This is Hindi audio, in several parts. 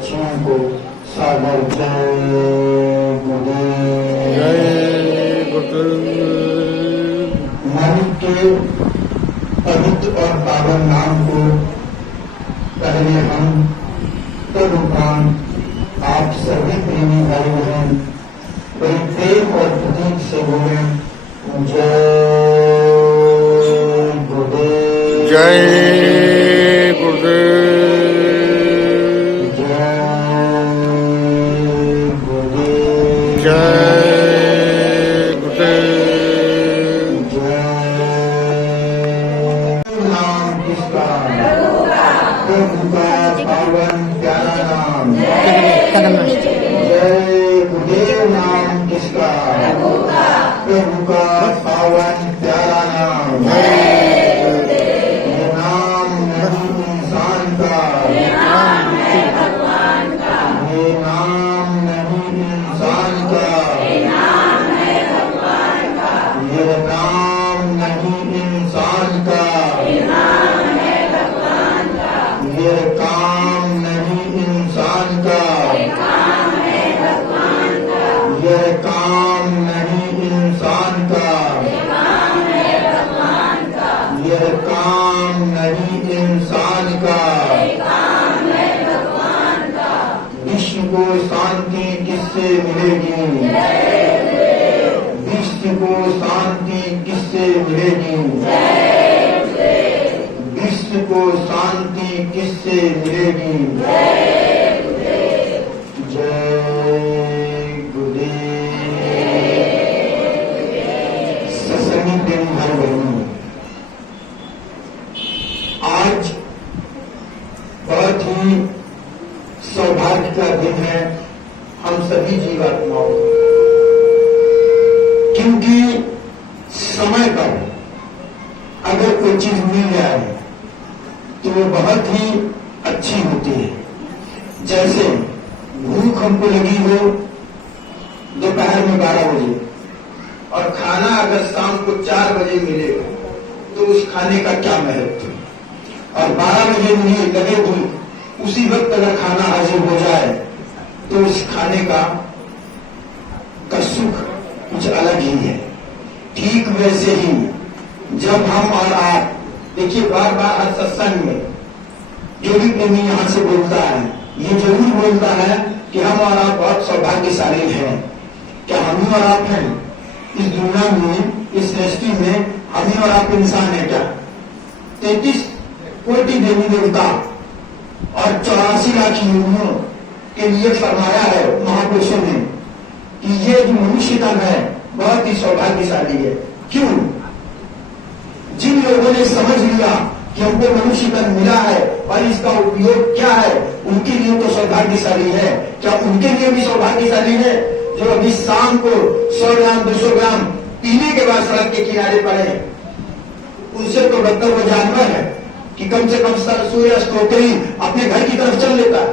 बच्चियों को सादर जय गुरुदेव। जय गुरुदेव। मन के पवित्र और पावन नाम को पहले हम तदुपरांत आप सभी प्रेमी भाई बहन बड़े प्रेम और प्रतीक से बोले जय गुरुदेव। जय गुरुदेव। जय गुरुदेव। जय गुरुदेव। जय नाम किसका? प्रभु का पावन प्यारा नाम। जय गुरुदेव नाम किसका? प्रभु का पावन प्यारा नाम। ये नाम नहीं इंसान का, ये नाम नहीं इंसान का, ये नाम नहीं इंसान का, ये काम नहीं इंसान का, ये काम नहीं इंसान का, यह काम नहीं इंसान का। विश्व को शांति किससे मिलेगी? विश्व को शांति किससे मिलेगी? विश्व को शांति किससे मिलेगी? जय गुरुदेव। सत्संगी प्रेमी भाई बहनों, आज बहुत ही सौभाग्य का दिन है हम सभी जीवात्माओं को, क्योंकि समय पर अगर कोई चीज मिल जाए तो वो बहुत ही अच्छी होती है। जैसे भूख हमको लगी हो दोपहर में 12 बजे और खाना अगर शाम को 4 बजे मिलेगा तो उस खाने का क्या महत्व है। और 12 बजे मुझे लगे भूख, उसी वक्त अगर खाना हाजिर हो जाए तो उस खाने का सुख कुछ अलग ही है। ठीक वैसे ही जब हम और आप, देखिए बार बार हर सत्संग में जो भी प्रेमी यहाँ से बोलता है ये जरूर बोलता है कि हम और आप बहुत सौभाग्यशाली हैं। क्या हम ही और आप हैं इस दुनिया में, इस सृष्टि में हम ही और आप इंसान है क्या? 33 कोटि देवी देवता और 84 लाख योनियों के लिए फरमाया है महापुरुषों ने कि ये जो मनुष्य तन है बहुत ही सौभाग्यशाली है। क्यों? जिन लोगों ने समझ लिया कि हमको मनुष्य तन मिला है और इसका उपयोग क्या है, उनके लिए तो सौभाग्यशाली है। क्या उनके लिए भी सौभाग्यशाली है जो अभी शाम को 100 ग्राम 200 ग्राम पीने के बाद सड़क के किनारे पड़े? उनसे तो बदतर वो जानवर है कि कम से कम सूर्यास्त होते ही अपने घर की तरफ चल लेता है।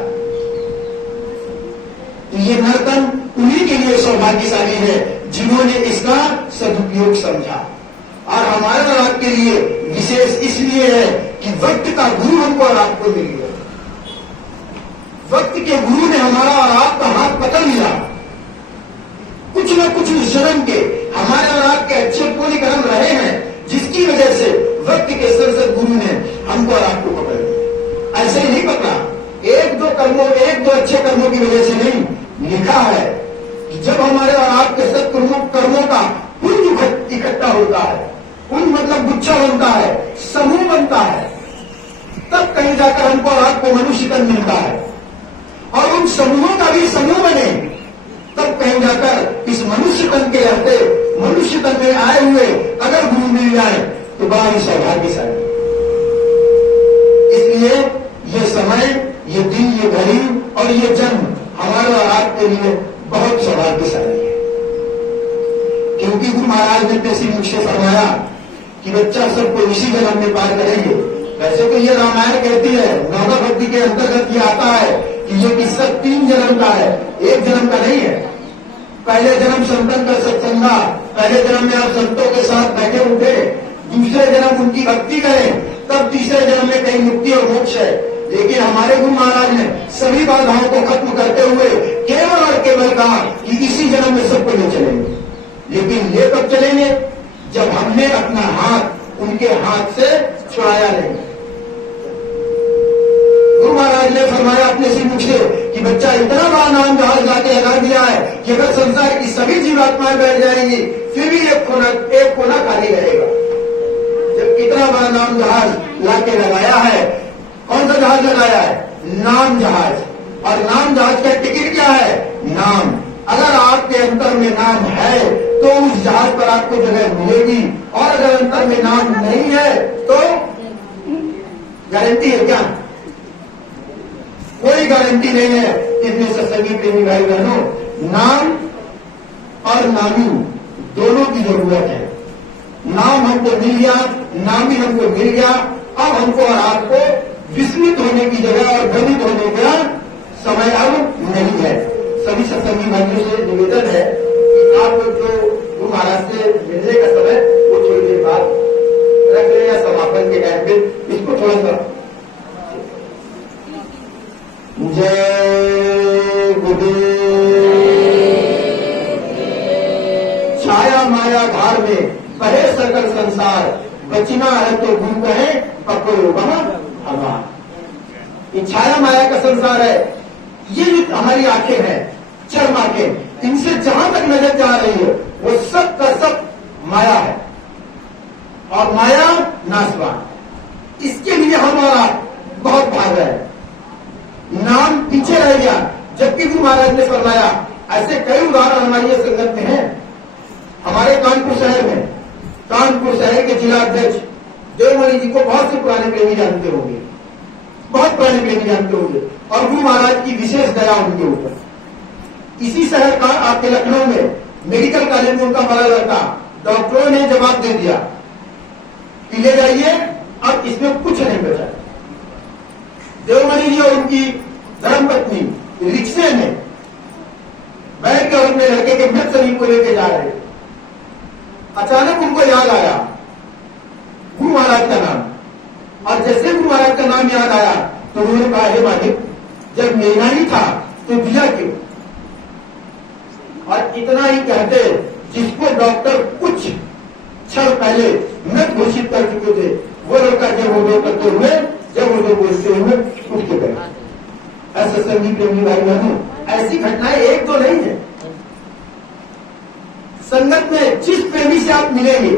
तो ये नर्तन उन्हीं के लिए सौभाग्यशाली है जिन्होंने इसका सदुपयोग समझा। और हमारे और आपके लिए विशेष इसलिए है कि वक्त का गुरु हमको और आपको मिल गया। वक्त के गुरु ने हमारा और आपका हाथ पकड़ लिया। कुछ न कुछ उस जन्म के हमारे और आपके अच्छे पुण्य कर्म रहे हैं जिसकी वजह से वक्त के सरसद गुरु ने हमको और आपको पकड़ लिया। ऐसे ही नहीं पकड़ा, एक दो अच्छे कर्मों की वजह से नहीं। लिखा है कि जब हमारे और आपके सत्कर्मों का पुण्य इकट्ठा होता है, पुण्य मतलब गुच्छा बनता है, समूह बनता है, तब कहीं जाकर हमको और आपको मनुष्य तन मिलता है। और उन समूहों का भी समूह बने तब कहीं जाकर इस मनुष्य तन के रहते मनुष्य तन में आए हुए अगर गुरु मिल जाए तो बड़ा ही सौभाग्यशाली। इसलिए ये समय, ये दिन, ये घड़ी और ये जन्म हमारे और आपके लिए बहुत सौभाग्यशाली है। क्योंकि गुरु महाराज ने पैसे मुझसे फरमाया कि बच्चा सबको इसी जन्म में पार करेंगे। वैसे तो ये रामायण कहती है, नवदा भक्ति के अंतर्गत ये आता है कि ये किस्सा 3 जन्म का है, 1 जन्म का नहीं है। पहले जन्म संतन का सत्संगा, पहले जन्म में आप संतों के साथ बैठे उठे, दूसरे जन्म उनकी भक्ति करें, तब तीसरे जन्म में कहीं मुक्ति और मोक्ष है। लेकिन हमारे गुरु महाराज ने सभी बाधाओं को खत्म करते हुए केवल और केवल कहा कि इसी जन्म में सबको ले चलेंगे। लेकिन ले कब चलेंगे? जब हमने अपना हाथ उनके हाथ से छुड़ाया नहीं। गुरु महाराज ने फरमाया अपने श्री मुख से कि बच्चा इतना बड़ा नाम जहाज लाके लगा दिया है कि अगर संसार की सभी जीवात्माएं बैठ जाएंगी फिर भी एक कोना खाली रहेगा। जब इतना बड़ा नाम जहाज लाके लगाया है, कौन सा जहाज लगाया है? नाम जहाज। और नाम जहाज का टिकट क्या है? नाम। अगर आपके अंतर में नाम है तो उस जहाज पर आपको जगह मिलेगी, और अगर अंतर में नाम नहीं है तो गारंटी है क्या? कोई गारंटी नहीं है। इसमें सत्संगी प्रेमी भाई बहनों, नाम और नामी दोनों की जरूरत है। नाम हमको मिल गया, नामी हमको मिल गया, अब हमको और आपको विस्मित होने की जगह और भ्रमित होने का समय अब नहीं है। सभी सत्संगी भाइयों से निवेदन है कि आप जो गुरु महाराज से मिलने का समय वो थोड़ी देर बाद रख लें या समापन के टाइम पे इसको थोड़ा सा। जय गुरुदेव। छाया माया धार में बहे सकल संसार, बचना है तो गुरु कहे पकड़ो वहां हमार। ये छाया माया का संसार है। ये जो हमारी आंखें हैं, चरम आंखें, इनसे जहां तक नजर जा रही है वो सब का सब माया है, और माया नाशवान। इसके लिए हम और आप बहुत भाग रहे हैं। नाम पीछे रह गया, जबकि गुरु महाराज ने फरमाया। ऐसे कई उदाहरण हमारी संगत में हैं। हमारे कानपुर शहर में, कानपुर शहर के जिला अध्यक्ष देवमणि जी को बहुत से पुराने प्रेमी जानते होंगे, बहुत पुराने प्रेमी जानते होंगे, और गुरु महाराज की विशेष दया उनके ऊपर। इसी शहर का आपके लखनऊ में मेडिकल कॉलेज में उनका बड़ा लड़का, डॉक्टरों ने जवाब दे दिया कि ले जाइए, अब इसमें कुछ नहीं बचा। देवमणि जी और उनकी धर्मपत्नी रिक्शे में बैठ कर अपने लड़के के मृत शरीर को लेकर जा रहे। अचानक उनको याद आया गुरु महाराज का नाम, और जैसे गुरु महाराज का नाम याद आया तो उन्होंने कहा, हे मालिक, जब मेरा ही था तो दिया क्यों? और इतना ही कहते, जिसको डॉक्टर कुछ क्षण पहले मृत घोषित कर चुके थे, वो लड़का जब वो दो करते हुए, जब वो दो बोलते हुए उठ के गए। ऐसे संगीत प्रेमी भाई बहनों, ऐसी घटनाएं एक तो नहीं है। संगत में जिस प्रेमी से आप मिलेंगे,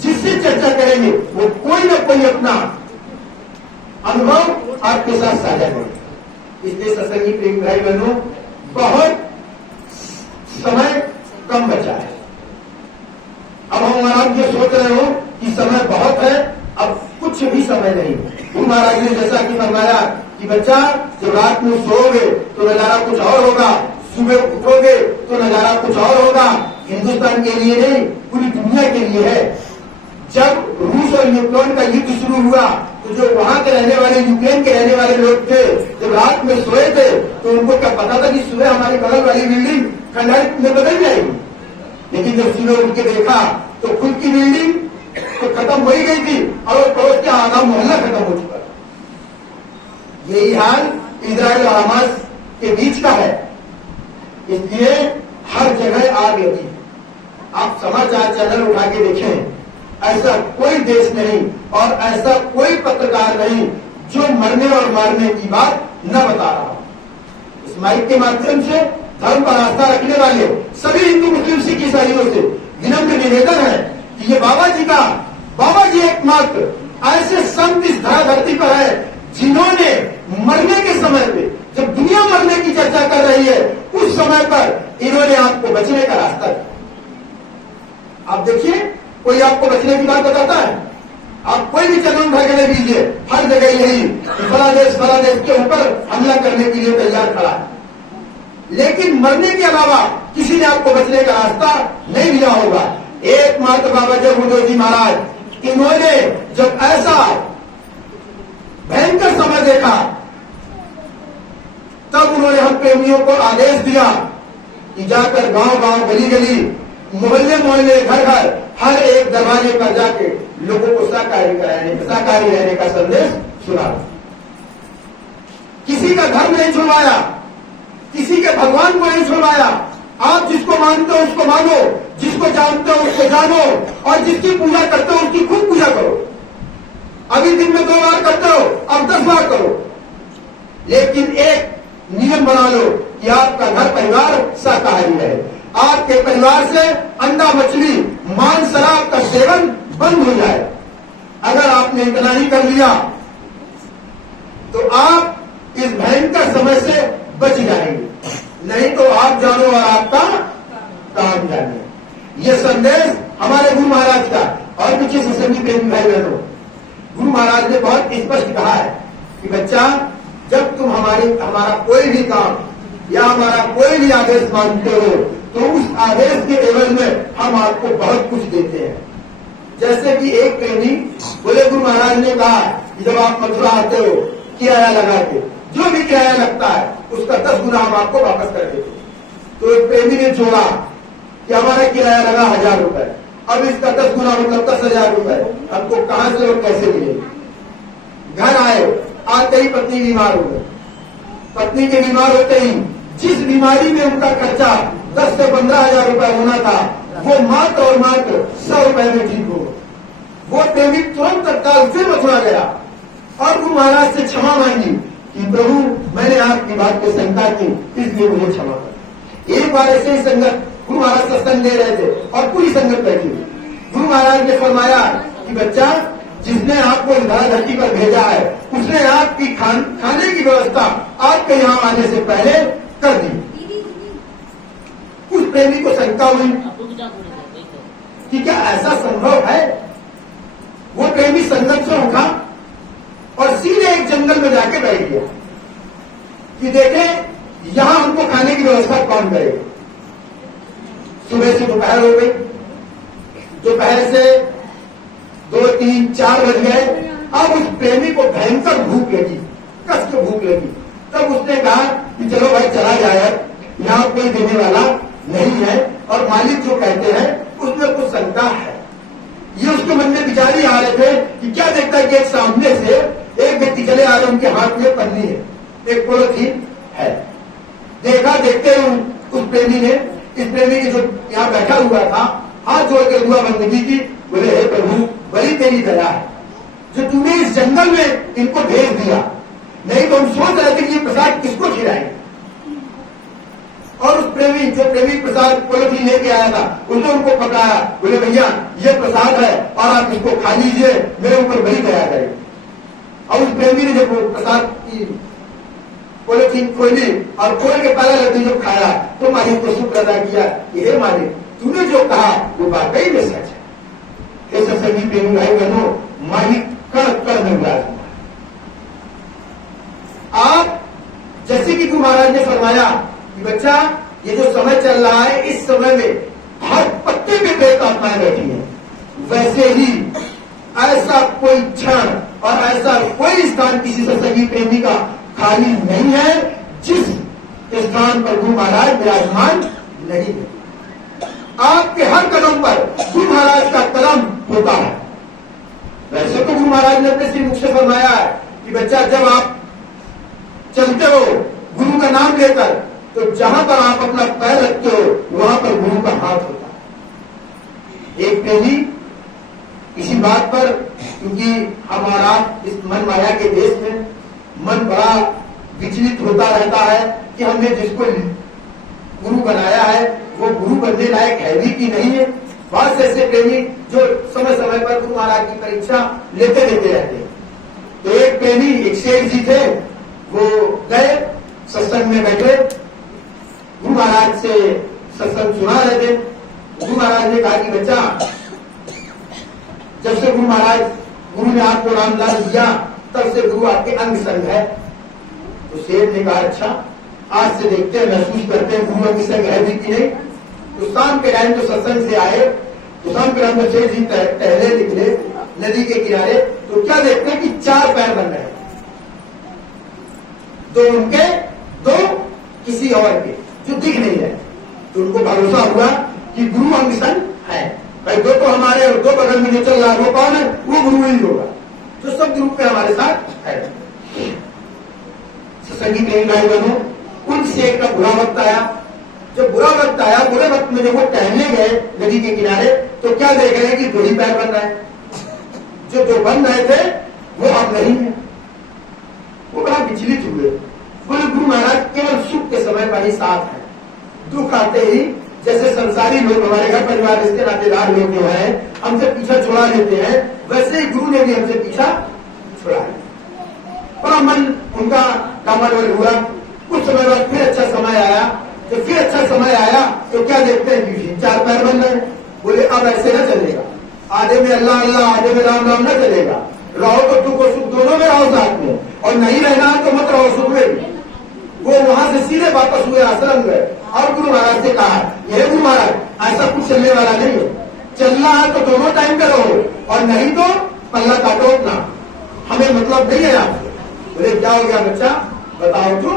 जिससे चर्चा करेंगे, वो कोई ना कोई अपना अनुभव आपके साथ साझा करें। इसलिए सत्संगी प्रेमी भाई बहनों, बहुत समय कम बचा है। अब हम आप ये सोच रहे हो कि समय बहुत है, अब कुछ भी समय नहीं। गुरु महाराज ने जैसा कि फरमाया कि बच्चा, जब रात में सोओगे तो नजारा कुछ और होगा, सुबह उठोगे तो नजारा कुछ और होगा। हिंदुस्तान के लिए नहीं, पूरी दुनिया के लिए है। जब रूस और यूक्रेन का युद्ध शुरू हुआ तो जो वहां के रहने वाले, यूक्रेन के रहने वाले लोग थे, जब रात में सोए थे तो उनको क्या पता था कि सुबह हमारी बगल वाली बिल्डिंग खंडहर में बदल जाएगी। लेकिन जब सुबह उठ के देखा तो खुद की बिल्डिंग तो खत्म हो ही गई थी, और वो पड़ोस के आधा मोहल्ला खत्म हो चुका। यही हाल इजराइल और हमास के बीच का है। इसलिए हर जगह आग लगी। आप समाचार चैनल उठा के देखें, ऐसा कोई देश नहीं और ऐसा कोई पत्रकार नहीं जो मरने और मारने की बात न बता रहा हो। इस माइक के माध्यम से धर्म पर आस्था रखने वाले सभी हिंदू, मुस्लिम, सिख, ईसाइयों से विनम्र निवेदन है कि ये बाबा जी एकमात्र ऐसे संत इस धरती पर है जिन्होंने मरने के समय पे, जब दुनिया मरने की चर्चा कर रही है, उस समय पर इन्होंने आपको बचने का रास्ता दिया। आप देखिए, कोई आपको बचने की बात बताता है? आप कोई भी चरण उठा के ले लीजिए, हर जगह यही फला देश के ऊपर हमला करने के लिए तैयार खड़ा है। लेकिन मरने के अलावा किसी ने आपको बचने का रास्ता नहीं दिया होगा। एकमात्र बाबा जगमुदो जी महाराज, इन्होंने जब ऐसा भयंकर समय देखा, तब उन्होंने हम प्रेमियों को आदेश दिया कि जाकर गांव-गांव, गली-गली, मोहल्ले-मोहल्ले, घर-घर, हर एक दरवाजे पर जाके लोगों को शाकाहारी रहने का संदेश सुना। किसी का धर्म नहीं छुड़वाया, किसी के भगवान को नहीं छुड़वाया। आप जिसको मानते हो उसको मानो, जिसको जानते हो उसको जानो, और जिसकी पूजा करते हो उसकी खूब पूजा करो। अभी दिन में 2 बार करते हो, अब 10 बार करो, लेकिन एक नियम बना लो कि आपका घर परिवार शाकाहारी है। आपके परिवार से अंडा, मछली, मांस, शराब का सेवन बंद हो जाए। अगर आपने इतना ही कर लिया तो आप इस भयंकर समय से बच जाएंगे, नहीं तो आप जानो और आपका काम जाने। ये संदेश हमारे गुरु महाराज का। और पीछे सत्संगी प्रेमी भाई बहनों, गुरु महाराज ने बहुत स्पष्ट कहा है कि बच्चा, जब तुम हमारा कोई भी काम या हमारा कोई भी आदेश मानते हो तो उस आदेश के एवज में हम आपको बहुत कुछ देते हैं। जैसे कि एक प्रेमी बोले, गुरु महाराज ने कहा कि जब आप मथुरा आते हो किराया लगा के, जो भी किराया लगता है उसका 10 गुना हम आपको वापस कर देते। तो एक प्रेमी ने जोड़ा कि हमारा किराया लगा 1000 रुपए, अब इसका 10 गुना मतलब 10,000 रुपए हमको कहां से और कैसे मिलेगी। घर आए, आते ही पत्नी बीमार हो गई। पत्नी के बीमार होते ही जिस बीमारी में उनका खर्चा 10 से 15,000 रुपए होना था, वो मात्र और मात्र 100 रुपए में ठीक हो। वो प्रेमी तुरंत तत्काल फिर मथुरा गया और गुरु महाराज से क्षमा मांगी कि प्रभु, मैंने आपकी बात को शंका की, इसलिए मुझे क्षमा कर। एक बार ऐसे ही संगत गुरु महाराज सत्संग दे रहे थे और पूरी संगत बैठी हुई। गुरु महाराज ने फरमाया कि बच्चा, जिसने आपको इस धरती पर भेजा है उसने आपकी खाने की व्यवस्था आपके यहाँ आने से पहले कर दी। उस प्रेमी को शंका हुई कि क्या ऐसा संभव है। वो प्रेमी संगत से उठा और सीधे एक जंगल में जाके बैठ गया कि देखें यहां हमको खाने की व्यवस्था कौन करेगा। सुबह से दोपहर हो गई, दोपहर से 2, 3, 4 बज गए। अब उस प्रेमी को भयंकर भूख लगी, कस के भूख लगी। तब उसने कहा कि चलो भाई चला जाए, यहाँ कोई देने वाला नहीं है और मालिक जो कहते हैं उसमें कुछ शंका है। ये उसके मन में विचार ही आ रहे थे कि क्या देखता है कि एक सामने से एक व्यक्ति चले आ रहे, उनके हाथ में पन्नी है, एक पॉलिथीन है। देखा, देखते हुए उस प्रेमी ने, इस प्रेमी के जो यहाँ बैठा हुआ था, हाथ जोड़ के दुआ बंदगी की। बोले, हे प्रभु, बड़ी तेरी दया है जो तूने इस जंगल में इनको भेज दिया, नहीं तो हम सोच रहे थे कि ये प्रसाद किसको खिलाएंगे। और उस प्रेमी, जो प्रेमी प्रसाद पॉलिथीन लेके आया था, उसने उनको पकड़ाया। बोले, भैया ये प्रसाद है और आप इसको खा लीजिए, मेरे ऊपर बड़ी दया करें। और उस प्रेमी ने जब प्रसाद की पॉलिथीन खोली और खोल के पहला लड्डू जब खाया तो मालिक को शुक्र अदा किया कि हे मालिक, तूने जो कहा वो वाकई में सच है। ऐसे सभी प्रेमी भाई बहनों, मालिक कर में विराजमान। आप जैसे कि गुरु महाराज ने फरमाया कि बच्चा, ये जो समय चल रहा है, इस समय में हर पत्ते पे प्रेत आत्माएं बैठी हैं, वैसे ही ऐसा कोई क्षण और ऐसा कोई स्थान किसी सत्संगी प्रेमी का खाली नहीं है जिस स्थान पर गुरु महाराज विराजमान नहीं है। आपके हर कदम पर गुरु महाराज का कदम होता है। वैसे तो गुरु महाराज ने अपने श्री मुख से फरमाया है कि बच्चा, जब आप चलते हो गुरु का नाम लेकर, तो जहां पर आप अपना पैर रखते हो वहां पर गुरु का हाथ होता है। एक प्रेमी इसी बात पर, क्योंकि हमारा इस मन माया के देश में मन बड़ा विचलित होता रहता है कि हमने जिसको गुरु बनाया है वो गुरु बनने लायक है भी कि नहीं है। बहुत से ऐसे प्रेमी जो समय समय पर गुरु महाराज की परीक्षा लेते रहते हैं। तो एक प्रेमी, एक शेख जी थे, वो गए सत्संग में बैठे, गुरु महाराज से सत्संग सुना रहे थे। गुरु महाराज ने कहा कि बच्चा, जब से गुरु ने आपको रामदास दिया तब से गुरु आपके अंग संग है। तो शेख ने कहा, अच्छा, आज से देखते हैं, महसूस करते हैं गुरु अंग संग है भी कि नहीं। तो शाम के टाइम तो सत्संग से आए, तो शाम के टाइम शेख जी टहले निकले नदी के किनारे, तो क्या देखते हैं कि 4 पैर बन रहे हैं, 2 उनके, 2 किसी और के, जो दिख नहीं रहे। तो उनको भरोसा हुआ कि गुरु अंग संग है। भाई 2 तो हमारे और 2 बगल में जो चल रहा है वो कौन है, वो गुरु ही होगा, जो सब ग्रुप पे हमारे साथ है। सत्संगी प्रेमी भाई बहनों, उनसे एक का बुरा वक्त आया। जब बुरा वक्त आया, बुरे वक्त में जब वो टहलने गए नदी के किनारे, तो क्या देख रहे हैं कि 2 ही पैर बन रहे हैं। जो बन रहे थे वो अब नहीं है। वो बड़ा विचलित हुए। बोले गुरु महाराज केवल सुख के समय पर ही साथ है, दुख आते ही जैसे संसारी लोग हमारे घर परिवार रिश्ते नातेदार लोग जो है हमसे पीछा छुड़ा लेते हैं, वैसे ही गुरु ने भी हमसे पीछा छुड़ा लिया। बड़ा मन उनका डामाडोल हुआ। कुछ समय बाद फिर अच्छा समय आया। तो फिर अच्छा समय आया तो क्या देखते हैं कि 4 पैर बन रहे। बोले अब ऐसे ना चलेगा, आधे में अल्लाह अल्लाह आधे में राम राम ना चलेगा। रहो तो दुख और सुख दोनों में रहो साथ में, और नहीं रहना है तो मत रहो सुख में। वो वहां से सीधे वापस हुए आश्रम गए और गुरु महाराज से कहा, यह गुरु महाराज ऐसा कुछ चलने वाला नहीं है, चलना है तो दोनों टाइम पे रहो और नहीं तो पल्ला काटो अपना, हमें मतलब नहीं है आपसे। बोले क्या हो गया बच्चा, बताओ तो।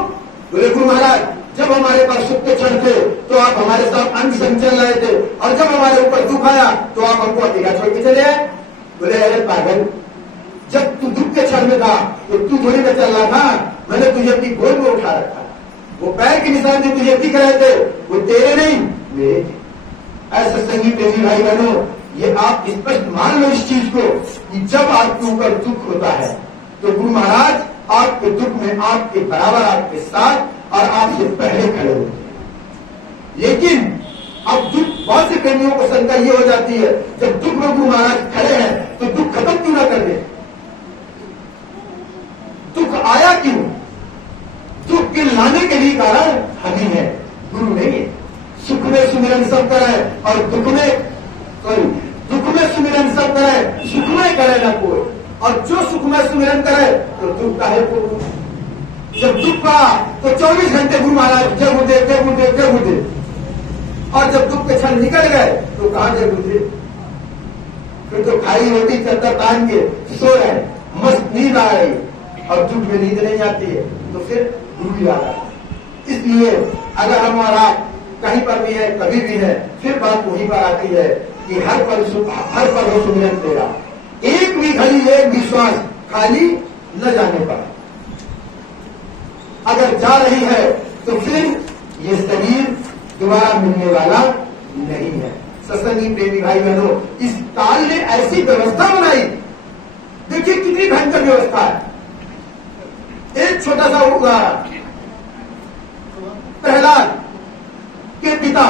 बोले गुरु महाराज जब हमारे पास सुख के क्षण थे तो आप हमारे साथ अंग संग चल रहे थे, और जब हमारे ऊपर दुख आया तो आप हमको अकेला छोड़ के चले आए। बोले अरे पागल, जब तू दुख के क्षण में था तो तू थोड़ी ना चल रहा था, मैंने तुझे अपनी गोद में उठा रखा। वो पैर के निशान जो तुझे दिख रहे थे वो तेरे नहीं मेरे थे। ऐसे संगी प्रेमी भाई बहनों, ये आप स्पष्ट मान लो इस चीज को कि जब आपके ऊपर दुख होता है तो गुरु महाराज आपके दुख में आपके बराबर, आपके साथ और आपसे पहले खड़े होते हैं। लेकिन अब दुख, बहुत से प्रेमियों को शंका ये हो जाती है, जब दुख में गुरु महाराज खड़े हैं तो दुख खत्म क्यों ना कर दे। दुख आया क्यों? दुख के लाने के लिए कारण हम ही है, गुरु नहीं। सुख में सुमिरन सब करे और दुख में सुमिरन सब करे, सुख में करे ना कोई। और जो सुख में सुमिरन करे तो दुख का है को। जब दुख का तो 24 घंटे गुरु महाराज जय गुरुदेव जय गुरुदेव जय गुरुदेव, और जब दुख के क्षण निकल गए तो कहां जय गुरुदेव। फिर तो खाई रोटी चद्दर तान के सो रहे, मस्त नींद आ रही, और दुख में नींद नहीं आती है तो फिर गुरु याद आता है। इसलिए अगर हम और आप कहीं पर भी है, कभी भी है, फिर बात वहीं पर आती है कि हर पल हो सुमिरन तेरा, एक भी घड़ी एक विश्वास खाली न जाने पर। अगर जा रही है तो फिर ये शरीर दोबारा मिलने वाला नहीं है। सत्संगी प्रेमी भाई बहनों, इस काल ने ऐसी व्यवस्था बनाई, देखिए कितनी भयंकर व्यवस्था है। एक छोटा सा उदाहरण, प्रहलाद के पिता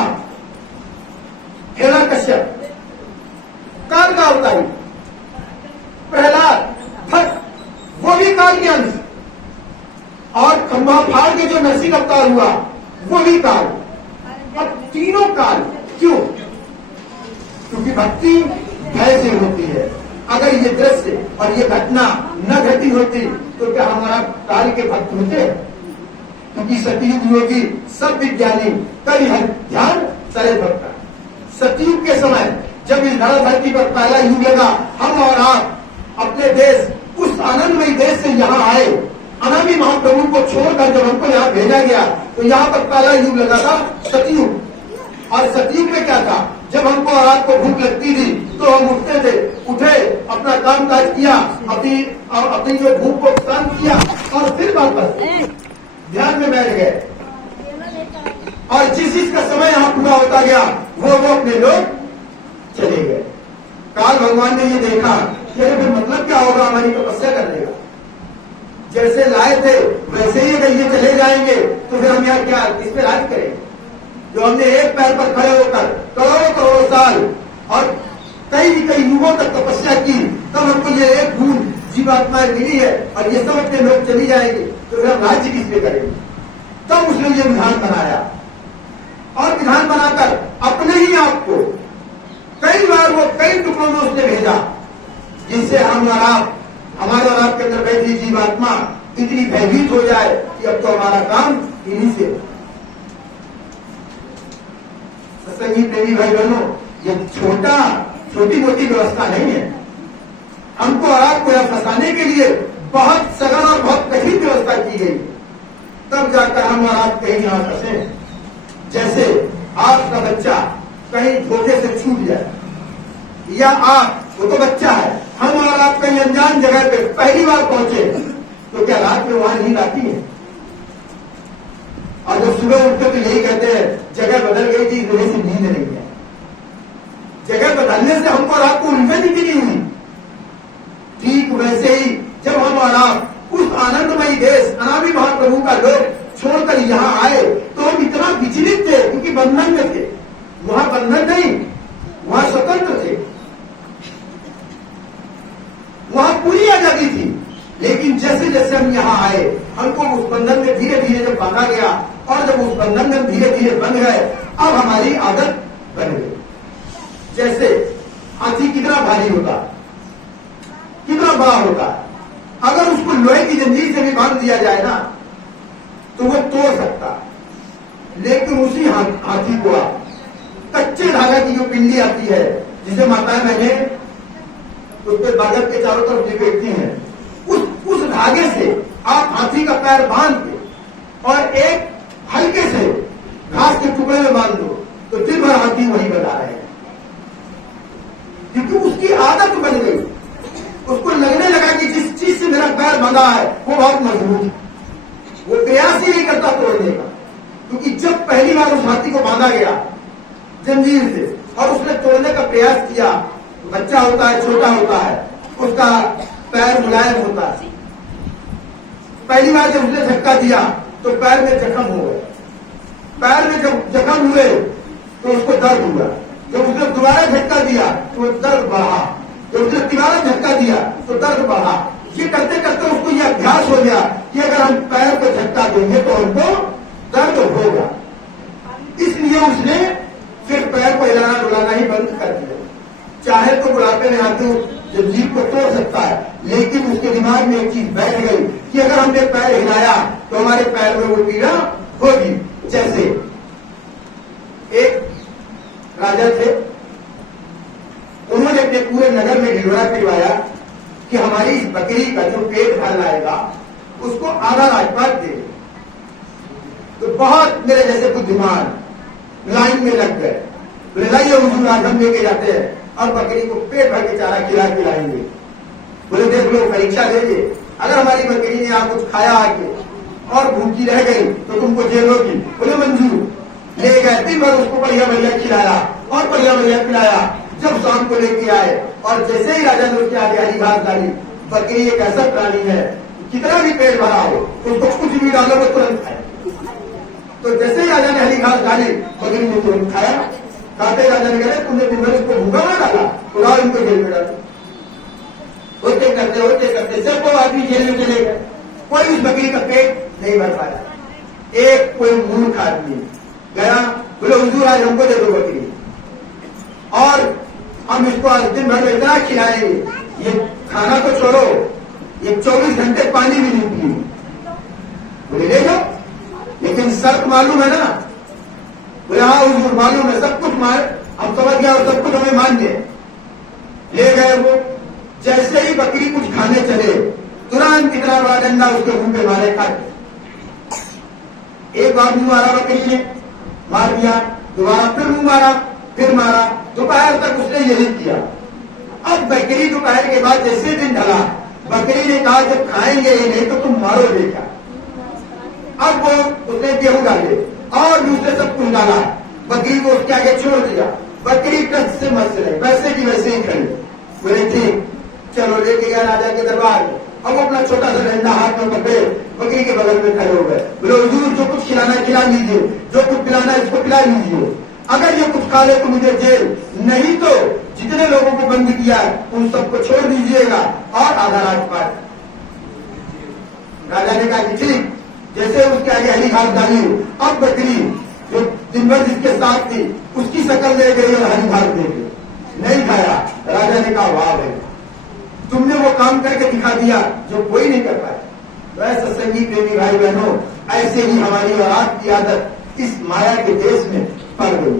हिरण्यकश्यप काल का अवतारी, प्रहलाद भट्ट वो भी काल के अंश, और खंभा फाड़ के जो नरसिंह अवतार हुआ वो भी काल। अब तीनों काल क्यों? क्योंकि भक्ति भय से होती है। अगर ये दृश्य और ये घटना न घटी होती तो क्या हमारा काल के भक्त होते? क्योंकि सतयुग योगी सब विज्ञानी कभी हर ध्यान सरे भक्ता। सतयुग के समय जब इस धरा धरती पर पहला युग लगा, हम और आप अपने देश, उस आनंदमयी देश से यहाँ आए, अनामी महाप्रभु को छोड़कर जब हमको यहाँ भेजा गया तो यहाँ पर पहला युग लगा था सतयुग। और सतयुग में क्या था, जब हमको और आपको भूख लगती थी तो हम उठते थे, उठे अपना काम काज किया, अपनी जो भूख को शांत किया और फिर वापस ध्यान में बैठ गए। और जिस का समय यहाँ पूरा होता गया वो अपने लोग चले गए। काल भगवान ने ये देखा कि अरे फिर मतलब क्या होगा हमारी तपस्या करने का, जैसे लाए थे वैसे ही अगर ये चले जाएंगे तो फिर हम यहाँ क्या इस पे राज करेंगे। जो हमने एक पैर पर खड़े होकर करोड़ों करोड़ों साल और कई युगों तक तपस्या की, तब हमको ये एक बूंद जीवात्माएं मिली है और ये सब अपने लोग चली जाएंगे तो फिर हम राज्य किस पे करेंगे। तब उसने ये विधान बनाया, और विधान बनाकर अपने ही आपको कई बार वो कई टुकड़ों में उसने भेजा, जिससे हम और आप, हमारे और आपके अंदर बैठी जीवात्मा इतनी भयभीत हो जाए कि अब तो हमारा काम इन्हीं से। सत्संगी प्रेमी भाई बहनों, ये छोटी मोटी व्यवस्था नहीं है। हमको और आपको यह फंसाने के लिए बहुत सघन और बहुत कठिन व्यवस्था की गई, तब जाकर हम और आप कहीं यहां फंसे। जैसे आपका बच्चा कहीं धोखे से छूट जाए, या आप, वो तो बच्चा है, हम और आप कहीं अनजान जगह पे पहली बार पहुंचे तो क्या रात में वहां नींद आती है? और जब सुबह उठते तो यही कहते हैं जगह बदल गई थी, इस वजह से नींद नहीं है। जगह बदलने से हमको रात को उल्फत ही नहीं हुई। ठीक वैसे ही जब हम और आप उस आनंदमयी देश अनादि महाप्रभु का लोग छोड़कर यहाँ आए तो हम इतना विचलित थे, क्योंकि बंधन में थे। वहां बंधन नहीं, वहां स्वतंत्र थे, वहां पूरी आजादी थी। लेकिन जैसे जैसे हम यहाँ आए, हमको उस बंधन में धीरे धीरे जब बांधा गया, और जब उस बंधन में धीरे धीरे बंध गए, अब हमारी आदत बन गई। जैसे हाथी कितना भारी होता, कितना बड़ा होता, अगर उसको लोहे की जंजीर से भी बांध दिया जाए ना तो वो तोड़ सकता। लेकिन उसी हाथी को कच्चे धागा की जो पिंडी आती है, जिसे माताएं बहने उस पर बागत के चारों तरफ लिपेटती हैं, उस धागे से आप हाथी का पैर बांध के और एक हल्के से घास के टुकड़े में बांध दो तो दिन भर हाथी वही बता रहे हैं, क्योंकि उसकी आदत बन गई। उसको लगने लगा कि जिस चीज से मेरा पैर बंधा है वो बहुत मजबूत है, वो प्रयास ही नहीं करता तोड़ने का। क्योंकि जब पहली बार उस हाथी को बांधा गया जंजीर से और उसने तोड़ने का प्रयास किया, बच्चा होता है, छोटा होता है, उसका पैर मुलायम होता है। पहली बार जब उसने झटका दिया तो पैर में जख्म हो गए। पैर में जब जख्म हुए तो उसको दर्द हुआ। जब उसने दोबारा झटका दिया तो दर्द बढ़ा। जब उसने दोबारा झटका दिया तो दर्द बढ़ा। ये करते करते उसको यह अभ्यास हो गया कि अगर हम पैर को झटका देंगे तो हमको दर्द होगा। इसलिए उसने फिर पैर को हिलाना डुलाना ही बंद कर दिया। चाहे तो बुढ़ापे में आते जंजीर को तोड़ सकता है, लेकिन उसके दिमाग में एक चीज बैठ गई कि अगर हमने पैर हिलाया तो हमारे पैर में वो पीड़ा होगी। जैसे एक राजा थे, उन्होंने अपने पूरे नगर में ढिढोरा पिलवाया कि हमारी इस बकरी का जो पेट भर लाएगा उसको आधा राजपाट दे। तो बहुत मेरे जैसे बुद्धिमान लाइन में लग गए, बोले लाइए हुजूर आज हम लेके जाते हैं और बकरी को पेट भर के चारा खिलाएंगे। बोले देख लो, परीक्षा लीजिए, अगर हमारी बकरी ने यहाँ कुछ खाया आके और भूखी रह गई तो तुमको जेल होगी। बोले मंजूर। ले गए, दिन भर उसको बढ़िया बढ़िया खिलाया और बढ़िया बढ़िया पिलाया। जब शाम को लेके आए और जैसे ही राजा ने उसके आगे हरी घास डाली, बकरी एक ऐसा प्राणी है कितना भी पेट भरा हो उसको कुछ भी डालो वो तुरंत खाए। तो जैसे ही राजा ने हरी घास डाली, बकरी ने तुरंत खाया। खाते राजा ने कहा तुमने दिन भर उसको भूखा ना डाला, उड़ा उनको जेल में डाला। होते करते सबको आदमी जेल में चले गए। कोई उस बकरी का पेट नहीं भर पाया। एक कोई मूर्ख आदमी गया, बोले हुजूर आज हमको दे दो बकरी और हम इसको आज दिन भर में इतना खिलाएंगे, ये खाना तो छोड़ो, ये 24 घंटे पानी भी नहीं पिए। बोले ले जाओ, लेकिन शर्त मालूम है ना? बोले हाँ हुजूर मालूम है, सब कुछ हम समझ गया और सब कुछ हमें मान गए। ले गए वो। जैसे ही बकरी कुछ खाने चले, तुरंत इतना बड़ा डंडा उसके मुंह पे मारे खाए। एक बार मुंह मारा बकरी ने, मार दिया, दोबारा फिर मुंह मारा, फिर मारा। दोपहर तक उसने यही किया। अब बकरी दोपहर के बाद जैसे दिन ढला, बकरी ने कहा जब खाएंगे ही नहीं तो तुम मारोगे क्या? अब वो उसने गेहूं डाले और दूसरे सब कुछ डाला, बकरी को उसके आगे छोड़ दिया। बकरी टच से मत रहे, वैसे की वैसे ही खड़ी। बोले ठीक, चलो लेके गया राजा के दरबार। अब अपना छोटा सा डंडा हाथ में पकड़े बकरी के बगल में खड़े हो गए। बोले हुजूर जो कुछ खिलाना है खिला लीजिए, जो कुछ पिलाना है इसको पिला लीजिए। अगर ये कुछ खा ले तो मुझे जेल, नहीं तो जितने लोगों को बंद किया है उन सबको छोड़ दीजिएगा और आधा राजपाट। राजा ने कहा कि ठीक। जैसे उसके आगे हरी घास डाली, अब बकरी जो दिन भर जिसके साथ थी उसकी शक्ल ले गई और हरी घास दे गई, नहीं खाया। राजा ने कहा वाह भाई, तुमने वो काम करके दिखा दिया जो कोई नहीं कर पाया। वैसे संगी प्रेमी भाई बहनों, ऐसे ही हमारी और आपकी आदत इस माया के देश में पड़ गई।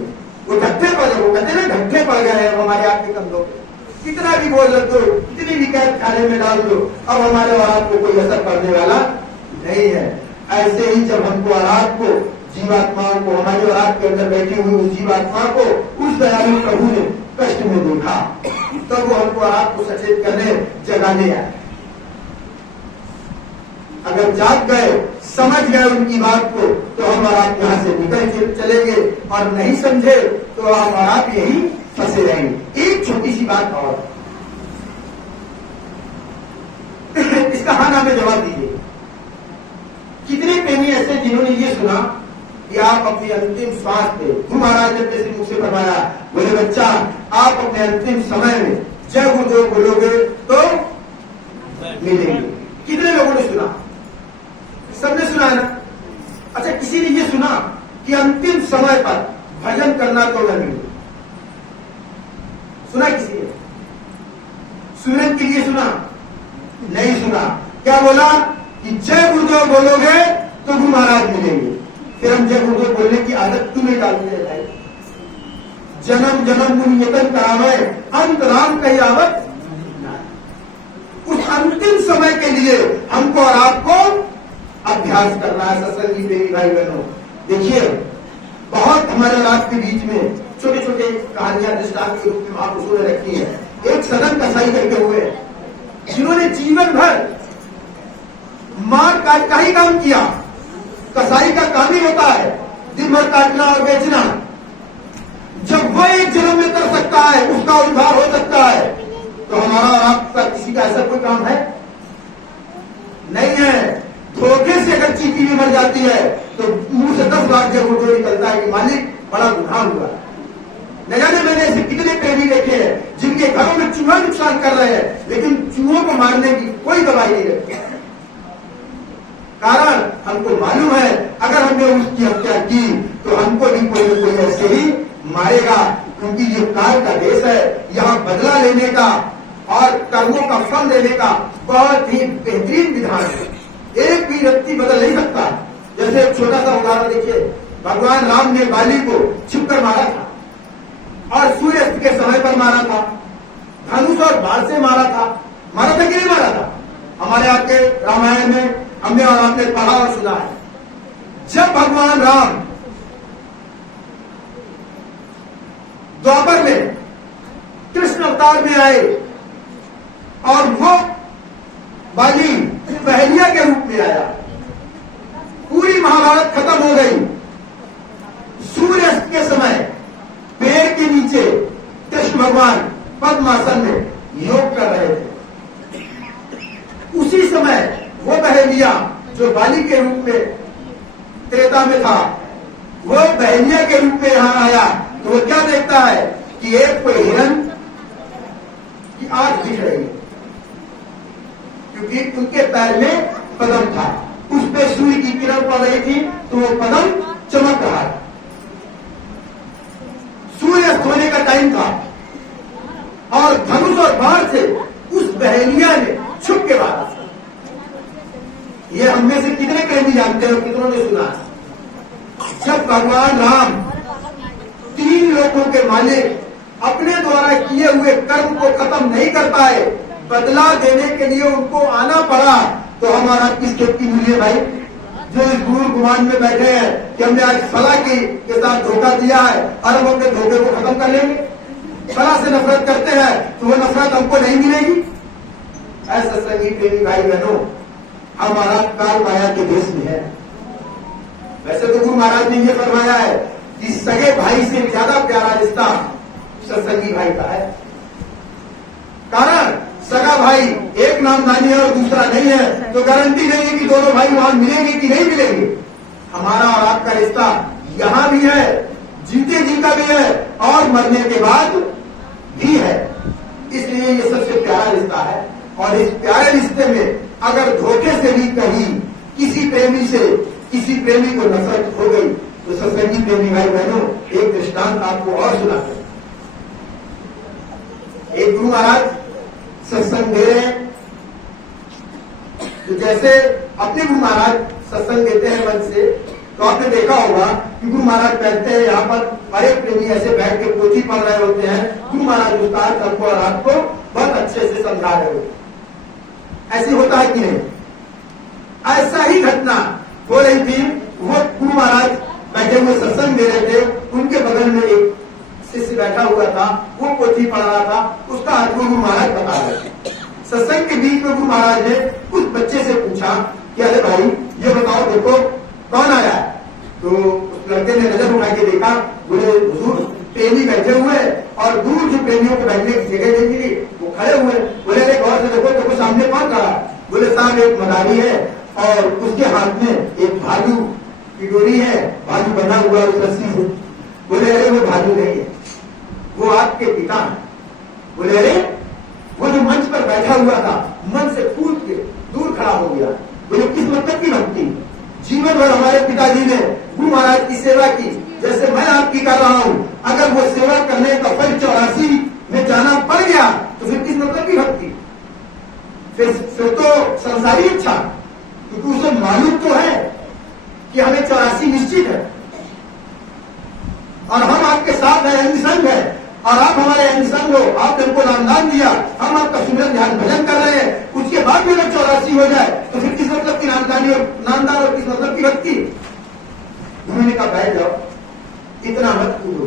वो ढट्ठे पड़ गए, वो कहते ना ढट्ठे पड़ गए हैं हमारे आपके कंधों पे। कितना भी बोल दो, कितनी भी कैद खाने में डाल दो, अब हमारे और आपको कोई असर पड़ने वाला नहीं है। ऐसे ही जब हमको और आपको जीवात्माओं को, हमारी और आपके अंदर बैठी हुई उस जीवात्मा को उस दयालु प्रभु ने कष्ट में देखा, तब वो हमको और आपको सचेत करने जगाने आए। अगर जाग गए, समझ गए उनकी बात को, तो हम और आप यहाँ से निकल चलेंगे, और नहीं समझे तो हम और आप यही फंसे रहेंगे। एक छोटी सी बात और, इसका हाँ ना में जवाब दीजिए। कितने प्रेमी ऐसे जिन्होंने ये सुना कि आप अपनी अंतिम श्वास पे, गुरु महाराज ने अपने मुख से फरमाया, बोले बच्चा आप अपने अंतिम समय में जय गुरुदेव बोलोगे तो मिलेंगे। कितने लोगों ने सुना? सबने सुना है ना? अच्छा, किसी ने ये सुना कि अंतिम समय पर भजन करना तो न मिले? सुना किसी ने? सुनने के लिए सुना? नहीं सुना। क्या बोला कि जय गुरुदेव बोलोगे तो गुरु महाराज मिलेंगे। फिर हम जय गुरुदेव बोलने की आदत क्यों नहीं डालते हैं भाई? जन्म जन्म मुनि यतन करावे, अंत राम कही आवत। उस अंतिम समय के लिए हमको और आपको अभ्यास करना है। सत्संगी देवी भाई बहनों, देखिए बहुत हमारे रात के बीच में छोटे छोटे कहानियां दृष्टांत के रूप में महापुरुषों ने रखी है। एक सदन कसाई करके हुए, जिन्होंने जीवन भर मार काट का ही काम किया। कसाई का काम ही होता है दिन भर काटना और बेचना। जब वह एक जन्म में कर सकता है, उसका उद्धार हो सकता है, तो हमारा और आपका किसी का ऐसा कोई काम है नहीं है। धोखे से अगर चीटी भी मर जाती है तो मुंह से 10 बार जब वो निकलता है कि मालिक बड़ा गुनाह हुआ। न जाने मैंने ऐसे कितने प्रेमी देखे हैं जिनके घरों में चूहा नुकसान कर रहे हैं, लेकिन चूहों को मारने की कोई दवाई नहीं रहती। कारण हमको मालूम है अगर हमने उसकी हत्या की तो हमको भी कोई न कोई ऐसे ही मारेगा, क्योंकि ये काल का देश है। यहाँ बदला लेने का और कर्मों का फल देने का बहुत ही बेहतरीन विधान है। एक भी व्यक्ति बदल नहीं सकता। जैसे एक छोटा सा उदाहरण देखिए, भगवान राम ने बाली को छिपकर मारा था और सूर्यास्त के समय पर मारा था, धनुष और बाण से मारा था। मारा था कि नहीं मारा था? हमारे आपके रामायण में हमने और आपने पढ़ा और सुना है। जब भगवान राम द्वापर में कृष्ण अवतार में आए और वो बाली पहलिया के रूप में आया, पूरी महाभारत खत्म हो गई। सूर्यास्त के समय पेड़ के नीचे कृष्ण भगवान पद्मासन में योग कर रहे थे। उसी समय वो बहेलिया जो बाली के रूप में त्रेता में था, वो बहेलिया के रूप में यहां आया, तो वो क्या देखता है कि एक कोई हिरन की आंख दिख रही है, क्योंकि उनके पैर में पदम था, उस पे सूर्य की किरण पड़ रही थी, तो वो पदम चमक रहा है। सूर्य सोने का टाइम था और धनुष और बाण से उस बहेलिया ने छुप के मारा। ये हममें से कितने प्रेमी जानते हैं, कितनों ने सुना? जब भगवान राम 3 लोगों के मालिक अपने द्वारा किए हुए कर्म को खत्म नहीं कर पाए, बदला देने के लिए उनको आना पड़ा, तो हमारा किस खेती मिली है भाई? जो इस गुरु गुमान में बैठे हैं कि हमने आज फला के साथ धोखा दिया है और हम अपने धोखे को खत्म कर लेंगे। फला से नफरत करते हैं तो वो नफरत हमको नहीं मिलेगी। ऐसा सभी प्रेमी भाई बहनों, हमारा काल माया के देश में है। वैसे तो गुरु महाराज ने ये फरमाया है कि सगे भाई से ज्यादा प्यारा रिश्ता सत्संगी भाई का है। कारण सगा भाई एक नामधारी है और दूसरा नहीं है, तो गारंटी नहीं है कि दोनों भाई वहां मिलेंगे कि नहीं मिलेंगे। हमारा और आपका रिश्ता यहां भी है, जीते जी का भी है और मरने के बाद भी है। इसलिए ये सबसे प्यारा रिश्ता है। और इस प्यारे रिश्ते में अगर धोखे से भी कहीं किसी प्रेमी से किसी प्रेमी को नफरत हो गई, तो सत्संगी प्रेमी भाई बहनों, एक दृष्टांत आपको और सुनाते हैं। एक गुरु महाराज सत्संग दे रहे हैं, तो जैसे अपने गुरु महाराज सत्संग देते हैं मन से, तो आपने देखा होगा कि गुरु महाराज बैठते हैं यहाँ पर, हर एक प्रेमी ऐसे बैठ के पोथी पढ़ रहे होते हैं। गुरु महाराज उस्ताद सबको और आपको बहुत अच्छे से समझा रहे होते हैं। ऐसे होता है कि नहीं? ऐसा ही घटना हो रही थी। वो गुरु महाराज बैठे हुए सत्संग दे रहे थे, उनके बगल में एक शिष्य बैठा हुआ था, वो पोथी पढ़ रहा था, उसका अर्थ गुरु महाराज बता रहे थे। सत्संग के बीच में गुरु महाराज ने उस बच्चे से पूछा कि अरे नजर उठा के देखा, बोले हुजूर प्रेमी बैठे हुए और दूर जो प्रेमियों को बैठने की जगह देंगे वो खड़े हुए। बोले अरे गौर से देखो, देखो सामने कौन खड़ा? बोले साहब एक मदारी है और उसके हाथ में एक भालू की डोरी है, भालू बना हुआ उस रस्सी से। बोले अरे वो भालू नहीं है, वो आपके पिता है। बोले अरे वो जो मंच पर बैठा हुआ था मंच से कूद के दूर खड़ा हो गया। बोले किस मतलब की भक्ति? जीवन भर हमारे पिताजी ने गुरु महाराज की सेवा की जैसे मैं आपकी कर रहा हूं। अगर वो सेवा करने का फल 84 में जाना पड़ गया तो फिर किस मतलब की भक्ति? फिर तो संसारी इच्छा, क्योंकि उसे मालूम तो है कि हमें 84 निश्चित है और हम आपके साथ हैं, अंग संग है और आप हमारे अंग संग हो। आपने हमको नामदान दिया, हम आपका सुमिरन ध्यान भजन कर रहे हैं, उसके बाद भी अगर 84 हो जाए तो फिर किस मतलब की नामदानी और नामदान और किस मतलब की भक्ति? उन्होंने कहा बैठ जाओ, इतना मत कूदो,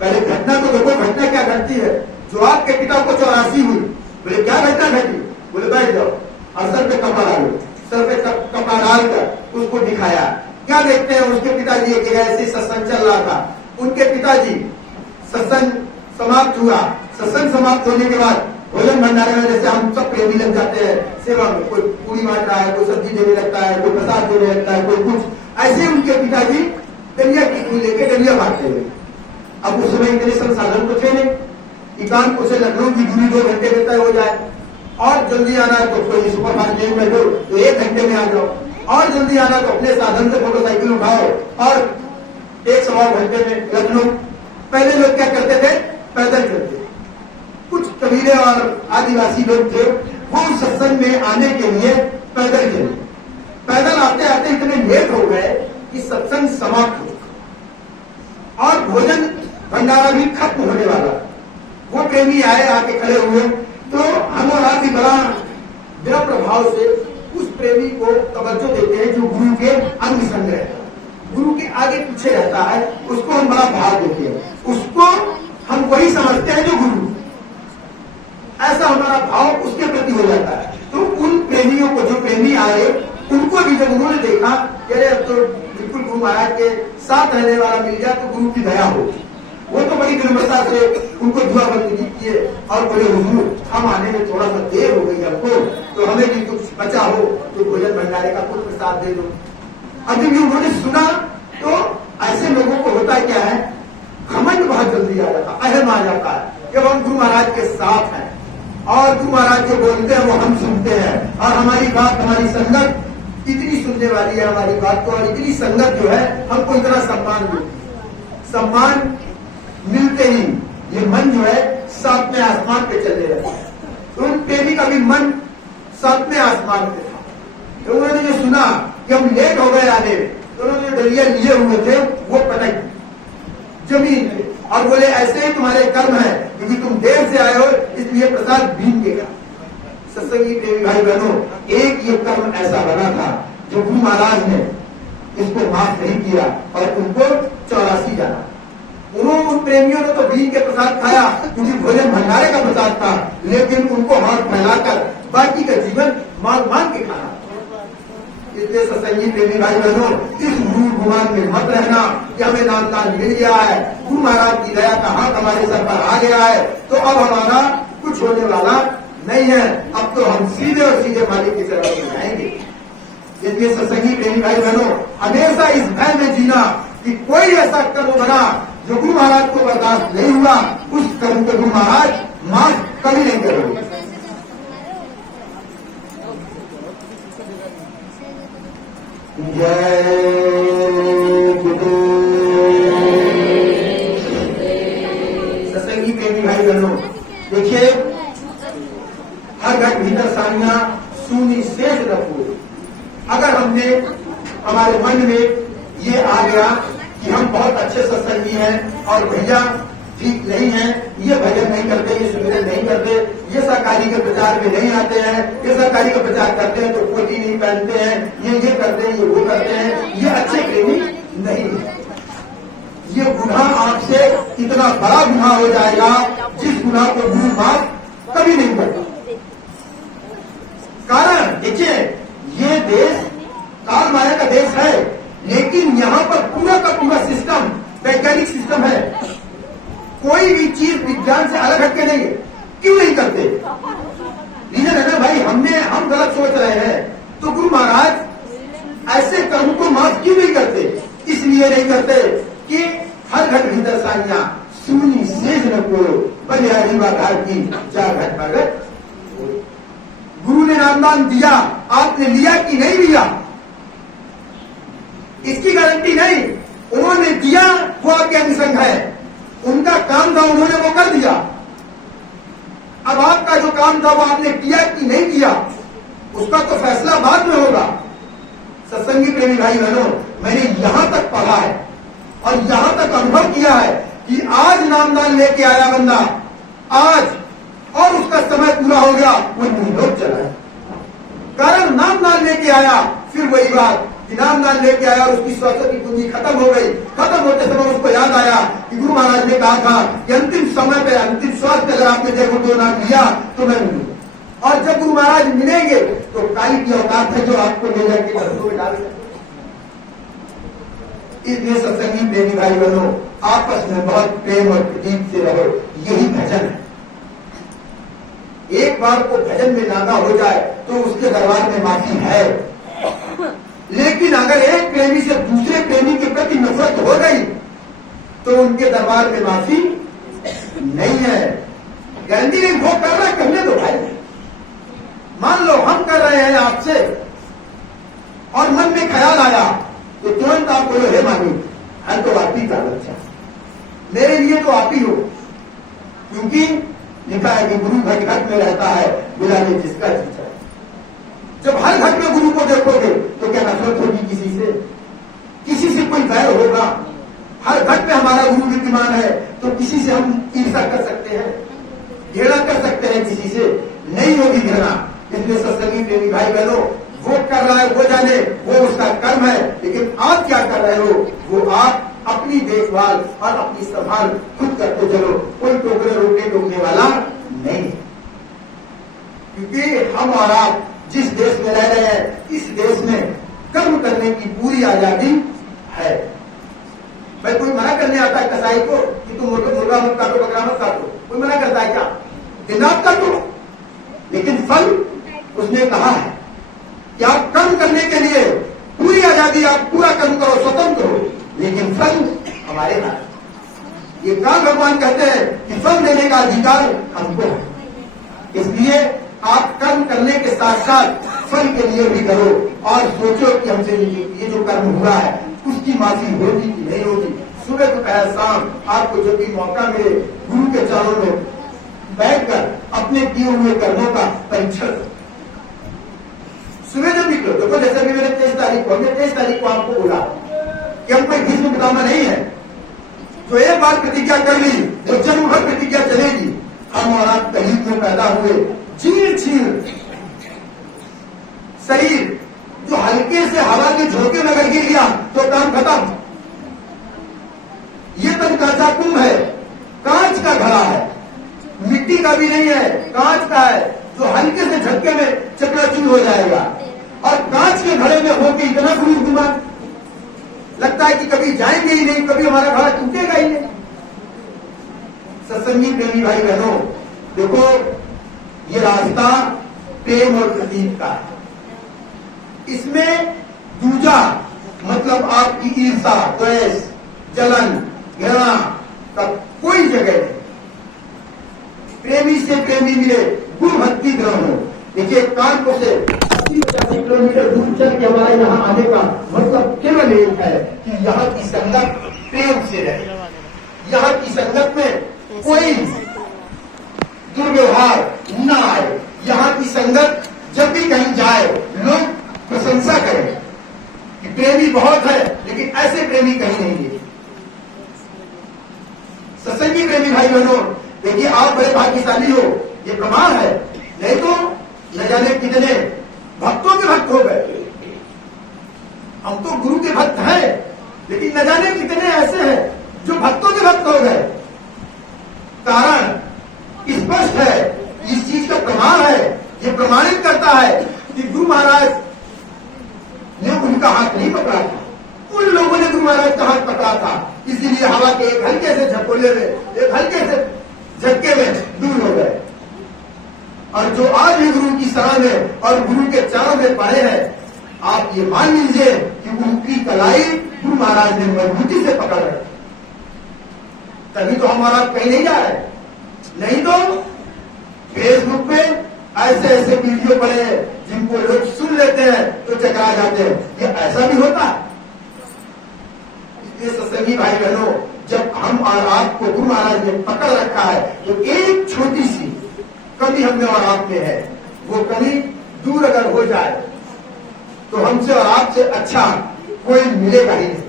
पहले घटना तो देखो, घटना क्या घटती है। जो आपके पिता को 84 हुई, बोले क्या घटना घटी? बोले बैठ जाओ और सर पे कपड़ा डालो। सर पे कपड़ा डालकर उसको दिखाया। क्या देखते हैं, उसके पिताजी एक जगह ऐसे सत्संग चल रहा था, उनके पिताजी सत्संग समाप्त हुआ, सत्संग समाप्त होने के बाद भोजन भंडारे में जैसे हम सब प्रेमी लग जाते हैं सेवा में, कोई पूरी बांट रहा है, कोई सब्जी देने लगता है, कोई प्रसाद देने लगता है, कोई कुछ, ऐसे उनके पिताजी डलिया की फूल लेके डलिया बांटते हुए। अब उस समय इतने संसाधन तो थे नहीं, कानपुर से लखनऊ की दूरी 2 घंटे में तय हो जाए और जल्दी आना है तो कोई सुपर मार्केट में दो तो 1 घंटे में आ जाओ, और जल्दी आना तो अपने साधन से मोटरसाइकिल उठाओ और 1-1.25 घंटे में लखनऊ। पहले लोग क्या करते थे, पैदल चलते। कुछ कबीले और आदिवासी लोग थे, वो सत्संग में आने के लिए पैदल चले। पैदल आते आते इतने लेट हो गए कि सत्संग समाप्त हो और भोजन भंडारा भी खत्म होने वाला। वो प्रेमी आए, आके खड़े हुए तो हम और आप भी बड़ा प्रभाव से उस प्रेमी को तवज्जो देते हैं जो गुरु के अंग संग रहता है, गुरु के आगे पीछे रहता है, उसको हम बड़ा भाव देते हैं, उसको हम वही समझते हैं जो गुरु। ऐसा हमारा भाव उसके प्रति हो जाता है। तो उन प्रेमियों को, जो प्रेमी आए, उनको भी जब उन्होंने देखा कि अरे अब तो बिल्कुल गुरु महाराज के साथ रहने वाला मिल गया तो गुरु की दया होगी, वो तो बड़ी विनम्रता से उनको दुआबंदी किए और बोले हुजूर हम आने में थोड़ा सा देर हो गई हमको, तो हमें भी कुछ बचा हो तो भोजन भंडारे का कुछ प्रसाद दे दो। अब जब उन्होंने सुना तो ऐसे लोगों को होता क्या है, घमंड बहुत जल्दी आ जाता, अहम आ जाता है। जब हम गुरु महाराज के साथ हैं और गुरु महाराज जो बोलते हैं वो हम सुनते हैं और हमारी बात, हमारी संगत इतनी सुनने वाली है हमारी बात को, और इतनी संगत जो है हमको इतना सम्मान मिलती है। सम्मान मिलते ही ये मन जो है 7वें आसमान पे चलने लगा। तो उन प्रेमी का भी मन 7वें आसमान पे था। तो उन्होंने जो सुना कि हम लेट हो गए आने, तो उन्होंने जो डलिया लिए हुए थे वो पटक जमीन पे और बोले ऐसे ही तुम्हारे कर्म है, क्योंकि तुम देर से आए हो इसलिए प्रसाद भीग देगा। सत्संगी प्रेमी भाई बहनों, एक ये कर्म ऐसा बना था जो गुरु महाराज ने इसको माफ नहीं किया और उनको 84 जाना। उन प्रेमियों ने तो बीन के प्रसाद खाया क्योंकि भोजन भंडारे का प्रसाद था, लेकिन उनको हाथ फैलाकर बाकी का जीवन मांग मांग के खाना। इसलिए सत्संगी प्रेमी भाई बहनों, इस भूल गुमान में मत रहना कि हमें नामदान मिल गया है, गुरु महाराज की दया का हाथ हमारे सर पर आ गया है तो अब हमारा कुछ होने वाला नहीं है, अब तो हम सीधे और सीधे मालिक की तरफ में जाएंगे। इसलिए सत्संगी प्रेमी भाई बहनों, हमेशा इस भय में जीना कि कोई ऐसा कर्म बना जो गुरु महाराज को बर्दाश्त नहीं हुआ, उस कर्म को गुरु महाराज माफ कभी नहीं करेंगे। जय गुरु। सत्संगी प्रेमी भाई बहनों, देखिए हर घर भीतर सानिया सुनी शेष न पूरी। अगर हमने हमारे मन में ये आ गया कि हम बहुत अच्छे सत्संगी हैं और भैया ठीक नहीं है, ये भजन नहीं करते, ये सुमिरन नहीं करते, ये सरकारी के प्रचार में नहीं आते हैं, ये सरकारी का प्रचार करते हैं तो कोटी नहीं पहनते हैं, ये करते हैं, ये वो करते हैं, ये अच्छे प्रेमी नहीं है। ये गुनाह आपसे इतना बड़ा गुनाह हो जाएगा जिस गुनाह को गुरु माफ कभी नहीं करता। कारण देखिए, ये देश काल माया का देश है, लेकिन यहाँ पर पूरा का पूरा सिस्टम वैज्ञानिक सिस्टम है, कोई भी चीज विज्ञान से अलग हटके नहीं है। क्यों नहीं करते? रीजन है ना भाई, हम गलत सोच रहे हैं, तो गुरु महाराज ऐसे कर्म को माफ क्यों नहीं करते? इसलिए नहीं करते कि हर घट भीतर साइया सुनी सेज न को बलिहारी घाट की जा घट भगत। गुरु ने नामदान दिया, आपने लिया कि नहीं लिया इसकी गारंटी नहीं। उन्होंने दिया, वो आपके अनुसंग है, उनका काम था, उन्होंने वो कर दिया। अब आपका जो काम था वो आपने किया कि नहीं किया, उसका तो फैसला बाद में होगा। सत्संगी प्रेमी भाई बहनों, मैंने यहां तक पढ़ा है और यहां तक अनुभव किया है कि आज नामदान लेके आया बंदा, आज और उसका समय पूरा हो गया, वो लोग चला है। कारण नामदान लेके आया, फिर वही बात कि नामदान लेके आया और उसकी स्वास्थ्य की पूंजी खत्म हो गई। खत्म होते समय उसको याद आया कि गुरु महाराज ने कहा था कि अंतिम समय पे, अंतिम श्वास पे अगर आपने देखो तो नाम लिया तो मैं मिलूंगा। और जब गुरु महाराज मिलेंगे तो काली की औकात है जो आपको ले जाके घरों में डाल सकते। इसलिए सत्संगी प्रेमी भाई बहनों, आपस में बहुत प्रेम और प्रीति से रहो, यही भजन है। एक बार को भजन में नागा हो जाए तो उसके दरबार में माफी है, लेकिन अगर एक प्रेमी से दूसरे प्रेमी के प्रति नफरत हो गई तो उनके दरबार में माफी नहीं है। गांधी ने वो कर रहा है, करने दो भाई। मान लो हम कर रहे हैं आपसे और मन में ख्याल आया तो तुरंत आप बोलो, हे मानी हम तो आप ही का बच्चा, मेरे लिए तो आप ही हो। क्योंकि लिखा है कि गुरु घर घर में रहता है, बुलाने जिसका जी चाहे। जब हर घर में गुरु को देखोगे तो क्या नफरत होगी किसी से कोई वैर होगा? हर घर में हमारा गुरु विद्यमान है तो किसी से हम ईर्षा कर सकते हैं, घृणा कर सकते हैं? किसी से नहीं होगी घृणा। इसलिए सत्संगी प्रेमी भाई बहनों, वो कर रहा है वो जाने, वो उसका कर्म है, लेकिन आप क्या कर रहे हो वो आप अपनी देखभाल और अपनी संभाल खुद करते चलो। कोई टोकरे रोकने टोकने वाला नहीं, क्योंकि हम और आप जिस देश में रह रहे हैं, इस देश में कर्म करने की पूरी आजादी है। भाई कोई मना करने आता है कसाई को कि तुम मुर्गा मत काटो, बकरा मत काटो, कोई मना करता है क्या? दिन रात काटो, लेकिन फल उसने कहा है कि आप कर्म करने के लिए पूरी आजादी, आप पूरा कर्म करो, स्वतंत्र हो, लेकिन फल हमारे हाथ। ये काल भगवान कहते हैं कि फल देने का अधिकार हमको है। इसलिए आप कर्म करने के साथ साथ फल के लिए भी करो और सोचो कि हमसे ये जो कर्म हुआ है उसकी माफी होगी कि नहीं होगी। सुबह दोपहर शाम आपको जब भी मौका मिले, गुरु के चरणों में बैठकर अपने किए हुए कर्मों का परीक्षण। सुबह जब निकलो, देखो जैसे भी मैंने 23 तारीख को आपको बोला कि हम कोई भीष्म पितामह नहीं है, जो एक बार प्रतिज्ञा कर ली वो जन्म भर प्रतिज्ञा चलेगी। हम और आप कलयुग में पैदा हुए, जीर्ण शीर्ण शरीर जो हल्के से हवा के झोंके में अगर गिर गया तो काम खत्म। ये तब कांचा कुंभ है, कांच का घड़ा है, मिट्टी का भी नहीं है, कांच का है, जो हल्के से झटके में चकनाचूर हो जाएगा। और कांच के घड़े में होकर इतना गुरुमान लगता है कि कभी जाएंगे ही नहीं, कभी हमारा घड़ा टूटेगा ही नहीं। सत्संगी प्रेमी भाई बहनों, देखो ये रास्ता प्रेम और प्रतीक का है। इसमें दूजा मतलब आपकी ईर्षा, द्वेष, जलन, घृणा का कोई जगह नहीं। प्रेमी से प्रेमी मिले, गुरु भक्ति ग्रहण हो। देखिए कानपुर से 80-85 किलोमीटर दूर चल के हमारे यहाँ आने का मतलब केवल एक है कि यहाँ की संगत प्रेम से रहे, यहाँ की संगत में कोई दुर्व्यवहार न आए, यहाँ की संगत जब भी कहीं जाए लोग प्रशंसा करें कि प्रेमी बहुत है, लेकिन ऐसे प्रेमी कहीं नहीं है। सत्संगी प्रेमी भाई बहनों, देखिए आप बड़े भाग्यशाली हो, ये प्रमाण है। नहीं तो न जाने कितने भक्तों के भक्त हो गए। हम तो गुरु के भक्त हैं, लेकिन न जाने कितने ऐसे हैं जो भक्तों के भक्त हो गए। कारण स्पष्ट है, इस चीज का प्रमाण है, ये प्रमाणित करता है कि गुरु महाराज ने उनका हाथ नहीं पकड़ा था, इसीलिए हवा के एक हल्के से झकोले में, एक हल्के से झटके में दूर हो गए। और जो आज भी गुरु की शरण में और गुरु के चरणों में पड़े हैं, आप ये मान लीजिए कि उनकी कलाई गुरु महाराज ने मजबूती से पकड़ है। तभी तो हमारा कहीं नहीं जा रहे, नहीं तो फेसबुक पे ऐसे ऐसे वीडियो पड़े हैं जिनको लोग सुन लेते हैं तो चकरा जाते हैं। ये ऐसा भी होता है। इसलिए सत्संगी भाई बहनों, जब हम और आपको गुरु महाराज ने पकड़ रखा है तो एक छोटी सी कमी हमने और आप में है, वो कमी दूर अगर हो जाए तो हमसे और आपसे अच्छा कोई मिलेगा ही नहीं।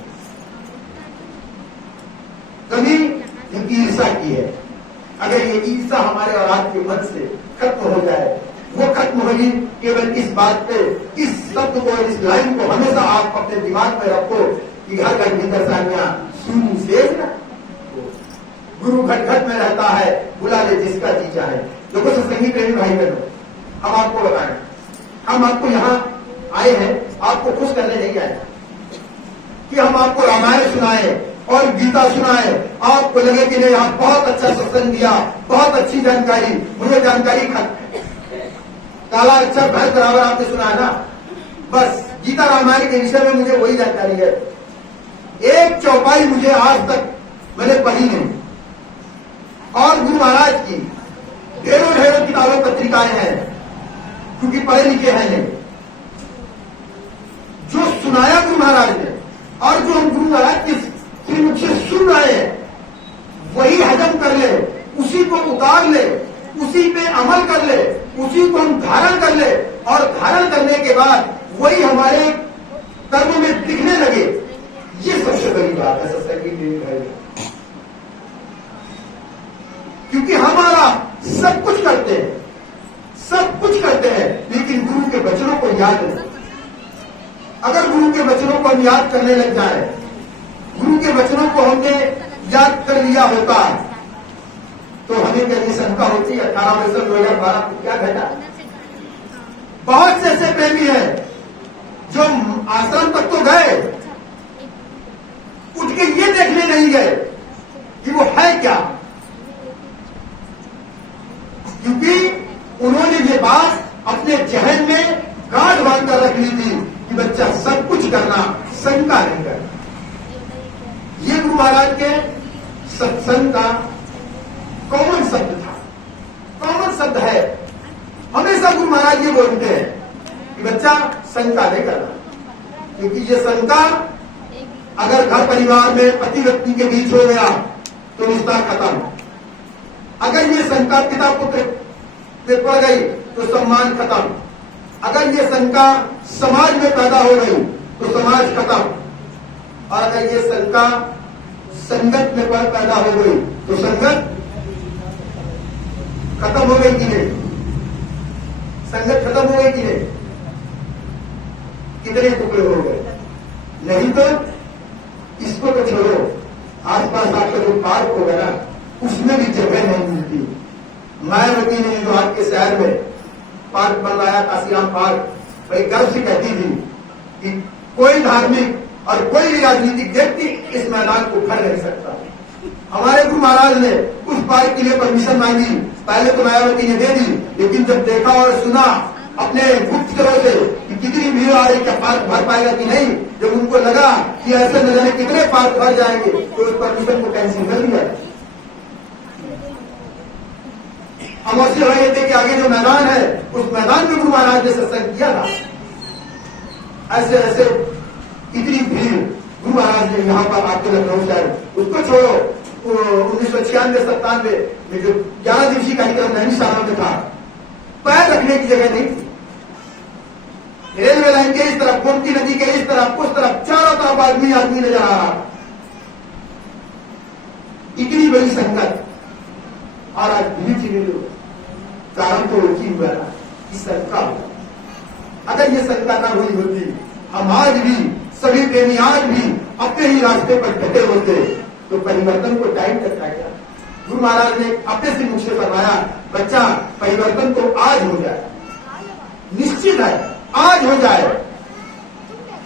कमी ये ईर्षा की है। अगर ये ईर्षा हमारे और आपके मन से खत्म हो जाए, वो खत्म होगी केवल इस बात पे, इस शब्द को, इस लाइन को हमेशा आप अपने दिमाग में रखो कि घर घर भीतर सानिया सुनी शेष ना, गुरु घट घट में रहता है, बुला ले जिसका जी चाहे। देखो सत्संगी प्रेमी भाई बहनों, हम आपको बताएं, हम आपको यहाँ आए हैं, आपको खुश करने नहीं आए कि हम आपको रामायण सुनाए और गीता सुनाए, आपको लगे कि नहीं आप बहुत अच्छा सत्संग दिया, बहुत अच्छी जानकारी, मुझे जानकारी काला अच्छा भैंस बराबर आपने सुना है ना। बस गीता रामायण के विषय में मुझे वही जानकारी है, एक चौपाई मुझे आज तक मैंने पढ़ी नहीं। और गुरु महाराज की ढेरों ढेरों किताबें पत्रिकाएं हैं, क्योंकि पढ़े लिखे हैं नहीं। जो सुनाया गुरु महाराज ने और जो हम गुरु महाराज के श्रीमुख से सुन रहे हैं, वही हजम कर ले, उसी को उतार ले, उसी पे अमल कर ले, उसी को हम धारण कर ले, और धारण करने के बाद वही हमारे कर्म में दिखने लगे। ये सबसे बड़ी बात है सत्संगी भाई, क्योंकि हमारा सब कुछ करते हैं, सब कुछ करते हैं, लेकिन गुरु के वचनों को याद नहीं। अगर गुरु के वचनों को हम याद करने लग जाए, गुरु के वचनों को हमने याद कर लिया होता तो हमें कहीं शंका होती है 18 वर्ष 2012 को क्या घटा। बहुत से ऐसे प्रेमी हैं जो आश्रम तक तो गए, उठ के ये देखने नहीं गए कि वो है क्या, क्योंकि उन्होंने ये बात अपने जहन में गांठ बांध कर रख ली थी कि बच्चा सब कुछ करना, शंका नहीं करना। ये गुरु महाराज के सत्संग का कॉमन शब्द था, कॉमन शब्द है। हमेशा गुरु महाराज ये बोलते हैं कि बच्चा शंका नहीं करना, क्योंकि ये शंका अगर घर परिवार में पति पत्नी के बीच हो गया तो रिश्ता खत्म। अगर ये शंका पिता पुत्र पे पड़ गई तो सम्मान खत्म। अगर ये शंका समाज में पैदा हो गई तो समाज खत्म। और अगर ये शंका संगत में पैदा हो गई तो संगत खत्म हो गई कि नहीं, संगत खत्म हो गई कि नहीं, कितने टुकड़े हो गए। नहीं तो इसको तो छोड़ो, आसपास आपका जो पार्क होगा ना, उसमें भी जगह नहीं मिलती। मायावती ने जो आपके शहर में पार्क बनवाया, काशीराम पार्क, बड़ी गर्व से कहती थी कि कोई धार्मिक और कोई भी राजनीतिक व्यक्ति इस मैदान को भर नहीं सकता। हमारे गुरु महाराज ने उस पार्क के लिए परमिशन मांगी, पहले तो मायावती ने दे दी, लेकिन जब देखा और सुना अपने गुप्तचरों से कि कितनी भीड़ आ रही, क्या पार्क भर पाएगा कि नहीं, जब उनको लगा कि ऐसे न जाने कितने पार्क भर जाएंगे तो उस परमिशन को कैंसिल कर दिया। हम ऐसे रहे थे कि आगे जो मैदान है उस मैदान में गुरु महाराज ने सत्संग किया था। ऐसे ऐसे इतनी भीड़ गुरु महाराज ने यहाँ पर आपके लखनऊ शहर, उसको छोड़ो 1996-97 में जो 11 दिवसीय कार्यक्रम नैनीशाला में था, पैर रखने की जगह नहीं थी। रेलवे लाइन के इस तरफ, गोमती नदी के इस तरफ, उस तरफ, चारों तरफ आदमी आदमी नजर आ रहा। इतनी बड़ी संगत और आज धीरे धीरे कारण तो रुकी हुआ ना, इस शंका हुआ। अगर ये शंका ना हुई होती, हम आज भी सभी प्रेमी आज भी अपने ही रास्ते पर डटे होते तो परिवर्तन को टाइम लगता क्या। गुरु महाराज ने अपने से मुझसे फरमाया, बच्चा परिवर्तन तो आज हो जाए, निश्चित है आज हो जाए,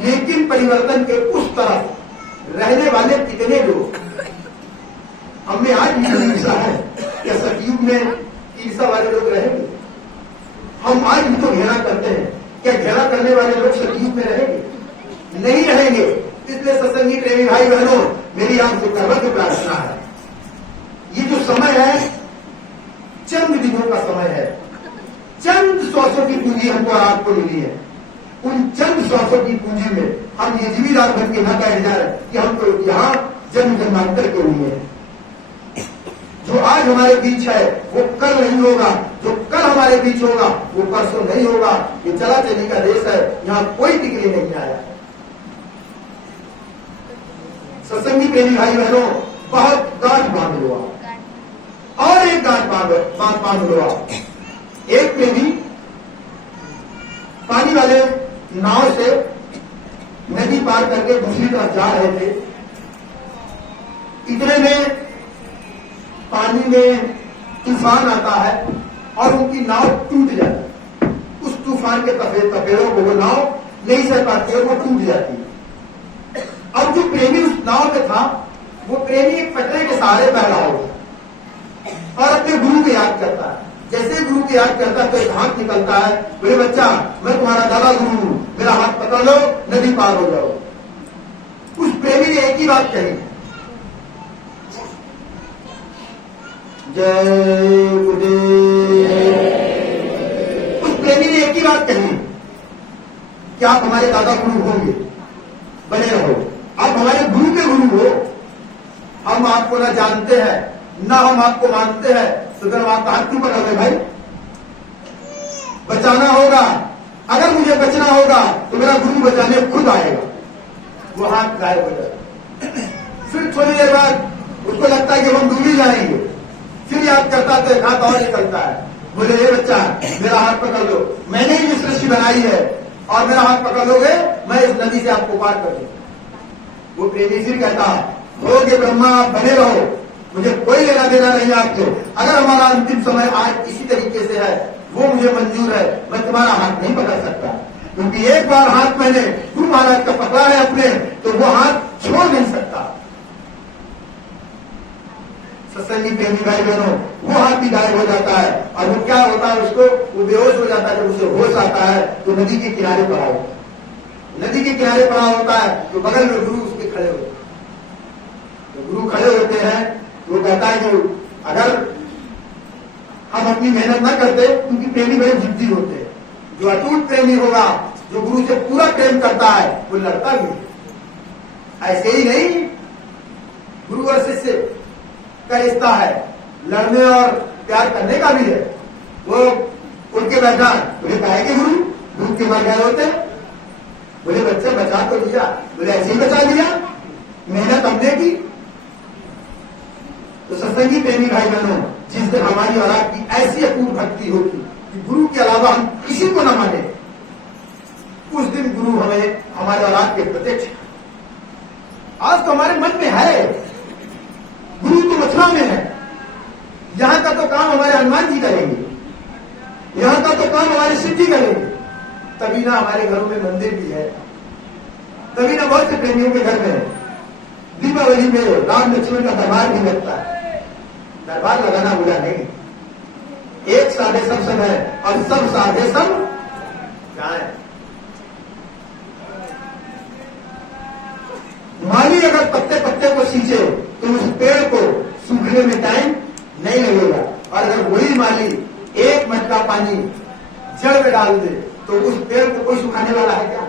लेकिन परिवर्तन के उस तरफ रहने वाले कितने लोग, सत्संगी प्रेमी भाई बहनों, मेरी आपसे सर्वत्र प्रार्थना है, ये जो समय है चंद दिनों का समय है, चंद श्वासों की पूंजी हमको और आपको मिली है। उन चंद श्वासों की पूंजी में हम ये जिम्मेदार बन के न बैठ जाए कि हम तो यहाँ जन्म जन्मांतर के लिए है। जो आज हमारे बीच है वो कल नहीं होगा, जो कल हमारे बीच होगा वो परसों नहीं होगा। ये चला चली का देश है, यहाँ कोई टिकने नहीं आया। सत्संगी प्रेमी भाई बहनों, बहुत गांठ बांध लो और एक गांठ बांध लो। एक प्रेमी पानी वाले नाव से नदी पार करके दूसरी तरफ जा रहे थे। इतने में पानी में तूफान आता है और उनकी नाव टूट जाती है। उस तूफान के तपेड़ों को वो नाव नहीं सह पाती है, वो टूट जाती है। अब जो प्रेमी उस नाव में था, वो प्रेमी एक पटरे के सहारे बह रहा होगा और अपने गुरु को याद करता है। जैसे गुरु को याद करता है तो एक हाथ निकलता है, बोले बच्चा मैं तुम्हारा दादा गुरु हूं, मेरा हाथ पकड़ लो, नदी पार हो जाओ। उस प्रेमी ने एक ही बात कही, जय गुरुदेव। उस प्रेमी ने एक ही बात कही कि आप हमारे दादा गुरु होंगे, बने रहो, आप हमारे गुरु के गुरु हो। हम आपको ना जानते हैं ना हम आपको मानते हैं, तो फिर आप हाथ क्यों पकड़ोगे भाई? बचाना होगा, अगर मुझे बचना होगा तो मेरा गुरु बचाने खुद आएगा। वो हाथ गायब हो जाएगा। फिर थोड़ी देर बाद उसको लगता है कि हम डूब ही जाएंगे, फिर याद करता तो एक हाथ और निकलता है, बोले ये बच्चा मेरा हाथ पकड़ लो, मैंने ही इस रस्सी बनाई है और मेरा हाथ पकड़ लोगे मैं इस नदी से आपको पार कर दूंगा। वो प्रेमी फिर कहता होगे ब्रह्मा, आप बने रहो, मुझे कोई लेना देना नहीं आपको। अगर हमारा अंतिम समय आज इसी तरीके से है वो मुझे मंजूर है, मैं तुम्हारा हाथ नहीं पकड़ सकता, क्योंकि एक बार हाथ मैंने गुरु महाराज का पकड़ा है अपने, तो वो हाथ छोड़ नहीं सकता। सत्संगी प्रेमी भाई बहनों, वो हाथ भी गायब हो जाता है और वो क्या होता है, उसको वो बेहोश हो जाता है। जब उसे होश आता है तो नदी के किनारे पड़ा होता है, नदी के किनारे पड़ा होता है तो बगल में गुरु उसके खड़े होते हैं। तो गुरु खड़े होते हैं तो वो कहता है कि अगर हम अपनी मेहनत न करते, क्योंकि प्रेमी बड़े जिद्दी होते हैं, जो अटूट प्रेमी होगा, जो गुरु से पूरा प्रेम करता है, वो लड़ता भी है। ऐसे ही नहीं, गुरु और शिष्य का रिश्ता है, लड़ने और प्यार करने का भी है। वो उनके बैठा बोले काहे के गुरु दूध के मर गए होते, बोले बच्चे बचा तो लिया, बोले ऐसे ही बचा लिया, मेहनत हमने की। तो सत्संगी प्रेमी भाई बहनों, जिस दिन हमारी और आपकी ऐसी अपूर्व भक्ति होगी कि गुरु के अलावा हम किसी को न माने, उस दिन गुरु हमें हमारे और आपके प्रत्यक्ष। आज तो हमारे मन में है, गुरु तो मथुरा में है, यहां का तो काम हमारे हनुमान जी करेंगे, यहां का तो काम हमारे सिद्धि करेंगे। तभी ना हमारे घरों में मंदिर भी है, तभी ना बहुत से प्रेमियों के घर में दीपावली में राम लक्ष्मण का दरबार भी लगता है। दरबार लगाना बुरा नहीं, एक साधे सब सब है और सब साधे सब जाए। माली अगर पत्ते पत्ते को सींचे तो उस पेड़ को सूखने में टाइम नहीं लगेगा, और अगर वही माली एक मटका पानी जड़ में डाल दे तो उस पेड़ को कोई सुखाने वाला है क्या?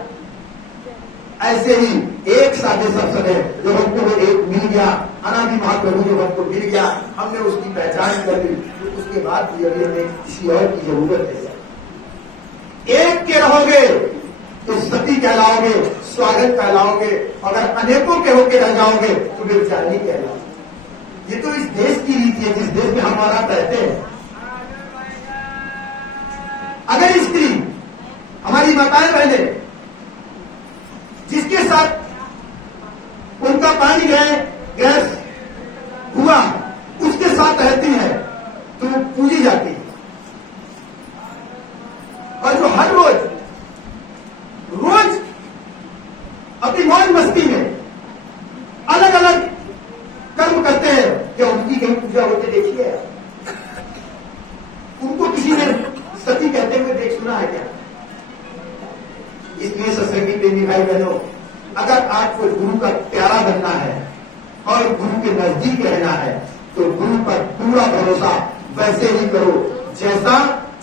ऐसे ही एक साधे सब है, जो हमको एक मिल गया, अनादि महाप्रभु जो हमको मिल गया, हमने उसकी पहचान कर ली, तो उसके बाद भी अभी हमें किसी और की जरूरत है। एक के रहोगे तो सती कहलाओगे, स्वागत कहलाओगे, अगर अनेकों के होके रह जाओगे तो बेचारी कहलाओगे। ये तो इस देश की रीति है, जिस देश में हम और आप रहते हैं। अगर स्त्री, हमारी माताएं बहने, जिसके साथ उनका पानी गैस हुआ उसके साथ रहती है तो वो पूजी जाती है, और जो हर रोज अपनी मौज मस्ती में अलग अलग कर्म करते हैं, क्या उनकी कहीं पूजा होते देखिए? उनको किसी ने सती कहते हुए देख सुना है क्या? इसलिए सत्संगी प्रेमी भाई बहनों, अगर आपको गुरु का प्यारा बनना है और गुरु के नजदीक रहना है तो गुरु पर पूरा भरोसा वैसे ही करो जैसा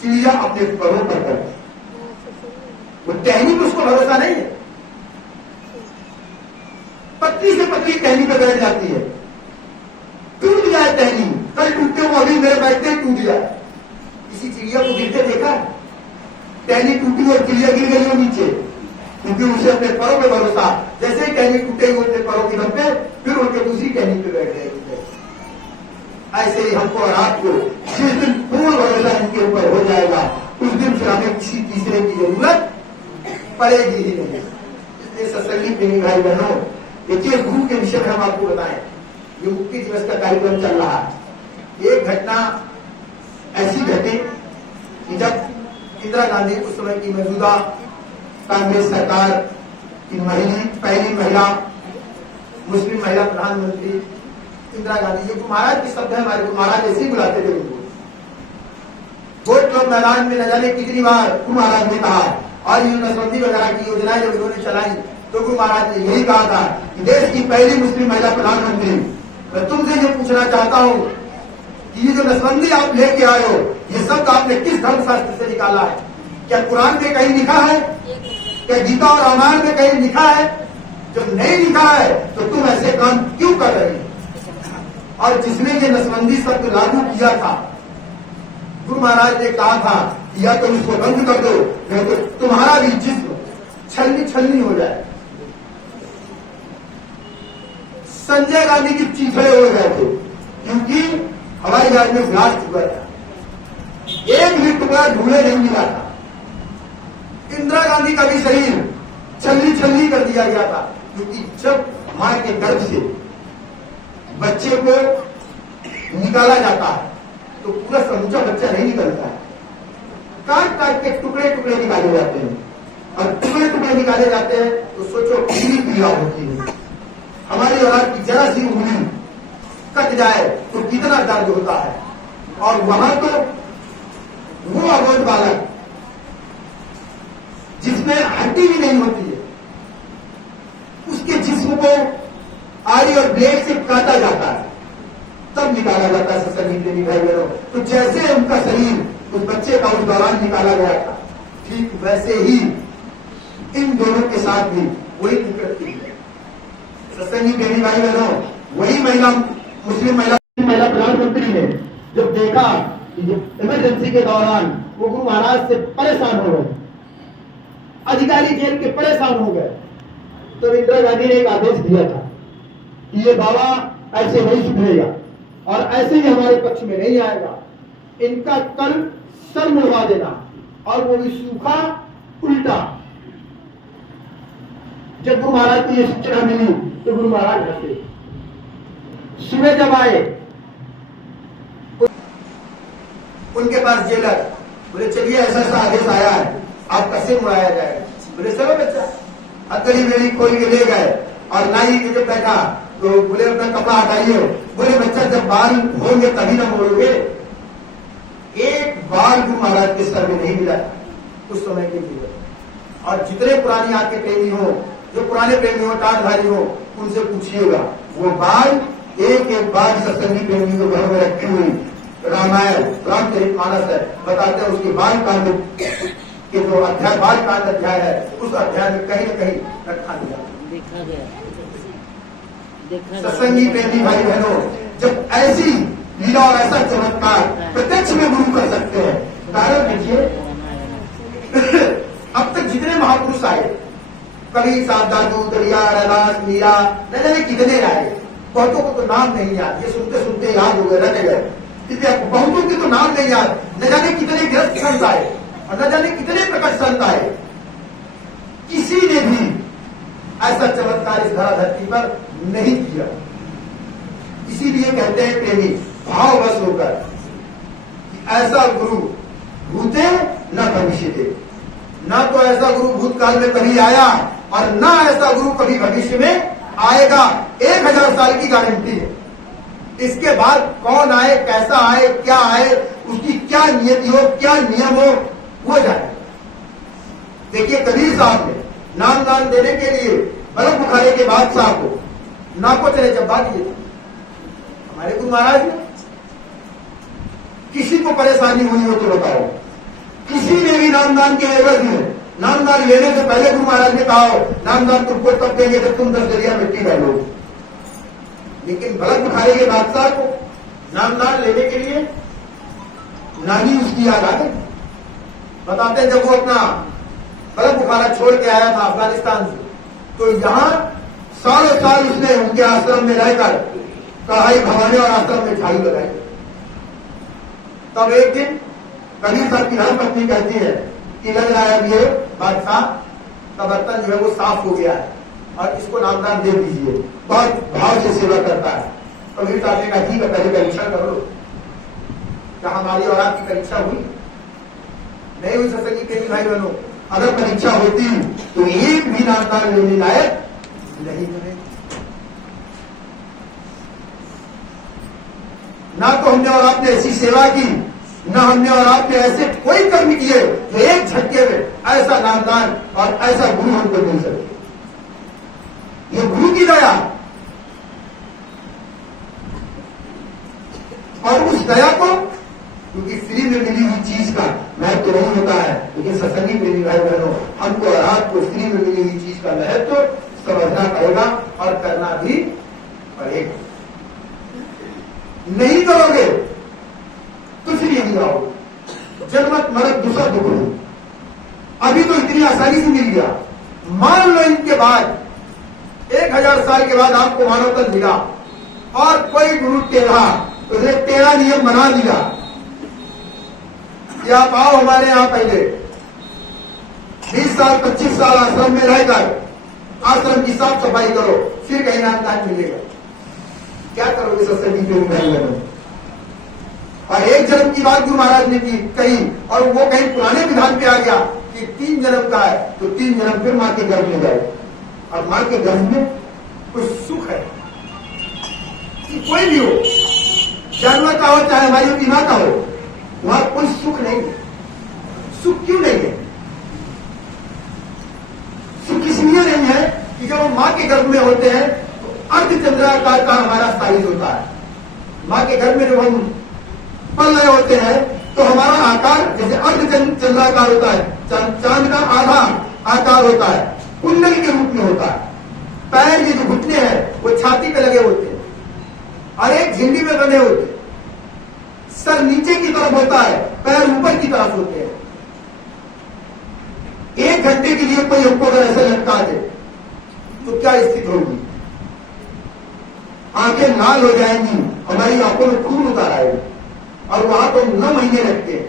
चिड़िया अपने परों पर करती है। वो टहनी पर उसको भरोसा नहीं है, पतली से पतली टहनी पे बैठ जाती है, टूट जाए टहनी, कल टूटते वो अभी मेरे बैठते टूट जाए। किसी चिड़िया को गिरते देखा, टहनी टूटी और चिड़िया गिर गई हो नीचे, क्योंकि उसे अपने परों पे भरोसा। जैसे ही टहनी टूटेगी अपने परों की दम पे, फिर उनके दूसरी टहनी पे बैठ जाएगी। ऐसे ही हमको और आपको जिस दिन पूर्ण भरोसा इनके ऊपर हो जाएगा उस दिन फिर हमें किसी तीसरे की जरूरत पड़ेगी ही नहीं। इसलिए सत्संगी प्रेमी भाई बहनों, देखिए गुरु के विषय में हम आपको बताएं, ये मुक्ति दिवस का कार्यक्रम चल रहा है। एक घटना ऐसी घटी कि जब इंदिरा गांधी उस समय की मौजूदा कांग्रेस सरकार की पहली महिला मुस्लिम महिला प्रधानमंत्री इंदिरा गांधी, ये गुरु महाराज के शब्द है, हमारे गुरु महाराज ऐसे ही बुलाते थे उनको। वोट क्लब मैदान में न जाने कितनी बार गुरु महाराज ने कहा, और ये नसबंदी वगैरह की योजनाएं जब उन्होंने चलाई तो गुरु महाराज ने यही कहा था कि देश की पहली मुस्लिम महिला प्रधानमंत्री, मैं तुमसे ये पूछना चाहता हूं कि ये जो नसबंदी आप लेके आए हो, ये शब्द आपने किस धर्मशास्त्र से निकाला है? क्या कुरान में कहीं लिखा है? क्या गीता और रामायण में कहीं लिखा है? जब नहीं लिखा है तो तुम ऐसे काम क्यों कर रहे हो? और जिसने ये नसबंदी शब्द लागू किया था, गुरु महाराज ने कहा था कि या तो इसको बंद कर दो, नहीं तो तुम्हारा भी जिस्म छलनी छलनी हो जाए। संजय गांधी की चीखें हो गए थे, क्योंकि हवाई जहाज में ब्लास्ट हुआ था, एक भी टुकड़ा ढूंढे नहीं मिला था। इंदिरा गांधी का भी शरीर छलनी छलनी कर दिया गया था, क्योंकि जब मां के गर्भ से बच्चे को निकाला जाता है तो पूरा समूचा बच्चा नहीं निकलता है, काट काट के टुकड़े टुकड़े निकाले जाते हैं, और टुकड़े टुकड़े निकाले जाते हैं तो सोचो कितनी पीड़ा होती है। हमारी औलाद की जरा सी उंगली कट जाए तो कितना दर्द होता है, और वहां तो वो अबोध बालक जिसमें हड्डी भी नहीं होती है, उसके जिस्म को आरी और ब्लेड से काटा जाता है, तब निकाला जाता है। सत्संगी प्रेमी भाई बहनों, तो जैसे उनका शरीर उस बच्चे का उस दौरान निकाला गया था, ठीक वैसे ही इन दोनों के साथ भी वही प्रकृति है। सत्संगी प्रेमी भाई बहनों, वही महिला मुस्लिम महिला प्रधानमंत्री ने जब देखा कि इमरजेंसी के दौरान वो गुरु महाराज से परेशान हो गए, अधिकारी जेल के परेशान हो गए, तो इंदिरा गांधी ने एक आदेश दिया था कि ये बाबा ऐसे नहीं सुधरेगा और ऐसे ही हमारे पक्ष में नहीं आएगा, इनका कल सर मुड़वा देना, और वो भी सूखा उल्टा। जब गुरु महाराज को ये सूचना मिली तो गुरु महाराज हंसे। सुबह जब आए उनके पास जेलर बोले चलिए ऐसा ऐसा आदेश आया है, आपका सिर मुड़ाया जाएगा। बोले चलो बच्चा, हथकड़ी मेरी खोल के ले गए, और नाई के जब बैठा तो बोले अपना कपड़ा हटाइए। बोले बच्चा जब बाल होंगे तभी ना मोड़ोगे। एक बाल गुरु महाराज के सर में नहीं मिला उस समय के लिए। और जितने पुरानी आके प्रेमी हो, जो पुराने प्रेमी हो, टाटधारी हो, उनसे पूछिएगा, वो बाल एक एक बाल सत्संगी प्रेमी को घर में रखी हुई रामायण रामचरितमानस है, बताते हैं उसके बाल कांड के जो अध्याय बाल कांड अध्याय है, उस अध्याय में कहीं न कहीं रखा गया, देखा गया। सत्संगी प्रेमी भाई बहनों, जब ऐसी लीला और ऐसा चमत्कार प्रत्यक्ष में गुरु कर सकते हैं, कारण देखिए अब तक जितने महापुरुष आए, कभी साहब दादू दरिया रैदास मीरा न जाने कितने आए, बहुतों को तो नाम नहीं याद, ये सुनते सुनते याद हो गए, रट गए। बहुतों के तो नाम नहीं याद, न जाने कितने ग्रस्त संत आए और न जाने कितने प्रकट संत आए, किसी ने भी ऐसा चमत्कार इस धरा धरती पर नहीं किया। इसीलिए कहते हैं प्रेमी भाववश होकर कि ऐसा गुरु भूते न भविष्य दे, न तो ऐसा गुरु भूतकाल में कभी आया और न ऐसा गुरु कभी भविष्य में आएगा। 1000 साल की गारंटी है। इसके बाद कौन आए, कैसा आए, क्या आए, उसकी क्या नियति हो, क्या नियम हो जाए। देखिए कबीर साहब ने नाम दान देने के लिए बलक बुखारे के बादशाह को नाको चले जब्बा दिए थे हमारे गुरु महाराज ने। किसी को परेशानी हुई हो तो बताओ, किसी ने भी नामदान के एवज में, नामदान लेने से पहले गुरु महाराज ने कहा हो नामदान तुमको तब देंगे जब तुम 10 दरिया मिट्टी डालो। लेकिन बलक बुखारे के बादशाह को नामदान लेने के लिए नानी उसकी याद आ गई। बताते हैं जब वो अपना बलक बुखारा छोड़ के आया था अफगानिस्तान से, तो यहां सालों साल उसने उनके आश्रम में रहकर कढ़ाई भवाने और आश्रम में झाड़ू लगाई। तब एक दिन कबीर साहब की धर्मपत्नी कहती है कि लग रहा है अब ये बादशाह का बर्तन जो है वो साफ हो गया है और इसको नामदान दे दीजिए। बहुत भाव से सेवा करता है। कबीर साहब ने कहा ठीक है पहले परीक्षा कर लो। क्या हमारी और आपकी परीक्षा हुई? नहीं हुई सत्संगी प्रेमी भाई बहनों। अगर परीक्षा होती तो एक भी नामदान लेने लायक नहीं बने। ना तो हमने और आपने ऐसी सेवा की, ना हमने और आपने ऐसे कोई कर्म किए जो एक झटके में ऐसा नामदान और ऐसा गुरु हमको मिल सके। ये गुरु की दया और उस दया को, क्योंकि फ्री में मिली हुई चीज का महत्व नहीं होता है, लेकिन सत्संगी प्रेमी भाई बहनों हमको और आपको फ्री में मिली हुई चीज का महत्व समझना पड़ेगा और करना भी पड़ेगा। नहीं करोगे तो फिर यही आओ जन्मत मरत दूसरा दुख हो। अभी तो इतनी आसानी से मिल गया, मान लो इनके बाद 1000 साल के बाद आपको मानव तन मिला और कोई गुरु टेढ़ा उसने टेढ़ा नियम बना दिया कि आप आओ हमारे यहां पहले 20 साल 25 साल आश्रम में रहकर आश्रम की साफ सफाई करो, फिर कहीं नामदान मिलेगा। क्या करोगे सत्संगी प्रेमी भाई बहनों? और एक जन्म की बात गुरु महाराज ने की कही और वो कहीं पुराने विधान पे आ गया कि 3 जन्म का है तो 3 जन्म फिर मां के गर्भ में जाए। और मां के गर्भ में कुछ सुख है कि कोई भी हो, जानवर का हो चाहे हमारी बीमा का हो, वहां कोई सुख नहीं है। सुख क्यों नहीं है? सुख इसलिए नहीं है कि जब हम मां के गर्भ में होते हैं तो अर्धचंद्राकार का हमारा साइज होता है। मां के गर्भ में जब हम पल रहे होते हैं तो हमारा आकार जैसे अर्धचंद्राकार होता है, चांद का आधा आकार होता है, कुंडली के रूप में होता है। पैर के जो घुटने हैं वो छाती पे लगे होते हैं और एक झिंडी में बंधे होते हैं। सर नीचे की तरफ होता है, पैर ऊपर की तरफ होते हैं। 1 घंटे के लिए कोई हमको अगर ऐसे लटका दे तो क्या स्थिति होगी? आंखें लाल हो जाएंगी, हमारी आंखों में खून उतार आएगा और वहां तो 9 महीने लगते हैं।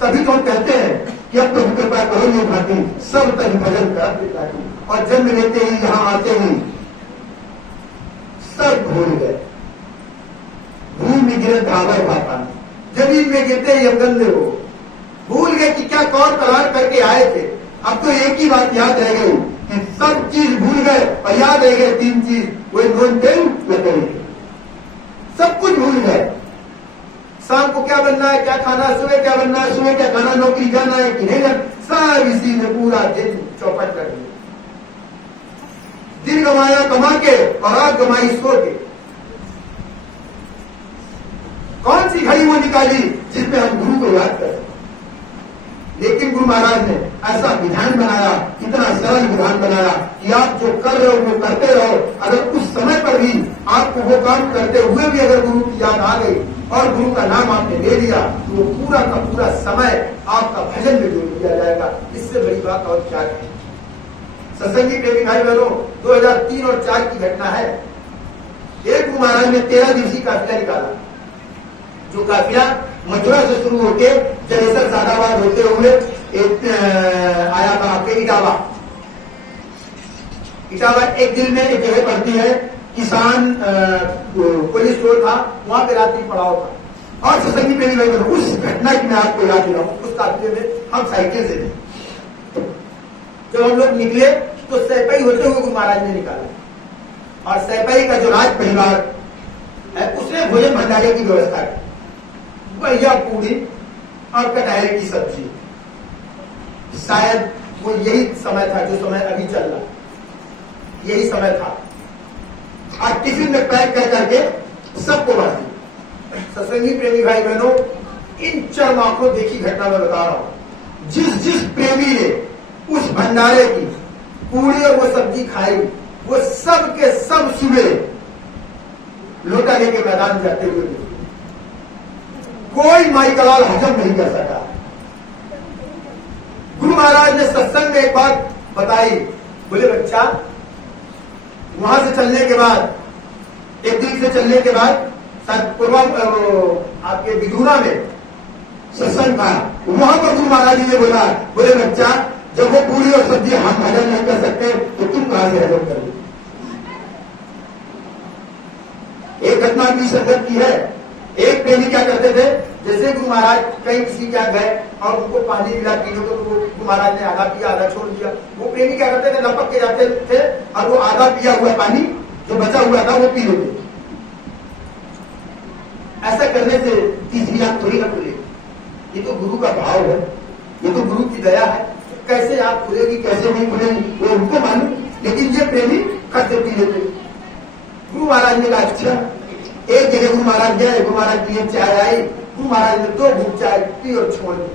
तभी तो हम कहते हैं कि अब तो कृपा करो नहीं भाती सब तक भजन कर देता है। और जन्म लेते ही यहां आते ही सब भूल गए, भूमि में गिरे धावर भाता, जमीन में गिरते ही हम गंदे हो भूल गए कि क्या कौन तलाश करके आए थे। अब तो एक ही बात याद रह गई कि सब चीज भूल गए और याद रह गए 3 चीज, वही नोन टेन लगे, सब कुछ भूल गए। शाम को क्या बनना है, क्या खाना, सुबह क्या बनना है, सुबह क्या खाना, नौकरी जाना है कि नहीं जाना, सब इसी में पूरा दिन चौपट कर दिया। दिन गमाया कमा के और रात गमाई सो के। कौन सी घड़ी वो निकाली जिसमें हम गुरु को याद करें? लेकिन गुरु महाराज ने ऐसा विधान बनाया, इतना सरल विधान बनाया कि आप जो कर रहे हो वो करते रहो। अगर उस समय पर भी आपको वो काम करते हुए भी अगर गुरु की याद आ गई और गुरु का नाम आपने ले लिया तो वो पूरा का पूरा समय आपका भजन में जोड़ दिया जाएगा। इससे बड़ी बात और क्या है? सत्संगी प्रेमी भाई बहनों, 2003 और 4 की घटना है। एक गुरु महाराज ने 13 दिवसीय काफिला निकाला, जो काफिला मथुरा से शुरू होकर जलेसर सादाबाद होते हुए आया था आपके इटावा। इटावा एक दिन में एक जगह पड़ती है, किसान पुलिस स्टोर था, वहां पे रात्रि पड़ाव था। और सत्संगी प्रेमी भाई बहनों, उस घटना की मैं आपको याद दिलाऊं। उस काफिले में हम साइकिल से थे। जब हम लोग निकले तो सैपाई होते हुए गुरु महाराज ने निकाला और सैपाई का जो राज परिवार है उसने भोजन भंडारे की व्यवस्था की। बढ़िया पूरी और कटहल की सब्जी। शायद वो यही समय था जो समय अभी चल रहा। यही समय था। आज टिफिन में पैक कर करके सबको बांटी। सत्संगी प्रेमी भाई बहनों, इन चरम आंखों देखी घटना में बता रहा हूं। जिस प्रेमी ने उस भंडारे की पूरी और वो सब्जी खाई, वो सब के सब सुबह लोटा लेके मैदान जाते हुए देखे। कोई माई कलाल हजम नहीं कर सका। गुरु महाराज ने सत्संग में एक बात बताई, बोले बच्चा, वहां से चलने के बाद, एक दिन से चलने के बाद पूर्वा आपके विधुरा में सत्संग था, वहां पर गुरु महाराज जी ने बोला, बोले बच्चा, जब वो पूरी और सब्जी हम हजम नहीं कर सकते तो तुम कहां से हजम कर लो। एक घटना की संगत की है। एक प्रेमी क्या करते थे, जैसे गुरु महाराज कहीं किसी क्या गए और उनको पानी मिला पीने को, तो गुरु महाराज ने आधा पिया आधा छोड़ दिया। वो प्रेमी क्या करते थे, लपक के जाते थे और वो आधा पिया हुआ पानी जो बचा हुआ था वो पी लेते। ऐसा करने से तीसरी आंख थोड़ी ना खुलेगी। ये तो गुरु का भाव है, ये तो गुरु की दया है। कैसे आंख खुलेगी, कैसे नहीं खुलेगी, वो उनको मालूम। लेकिन ये प्रेमी खट से पी लेते। गुरु महाराज ने कहा, अच्छा। एक जगह गुरु महाराज गए, गुरु महाराज की चाय आई, गुरु महाराज ने 2 घूंट चाय पी और छोड़ दी।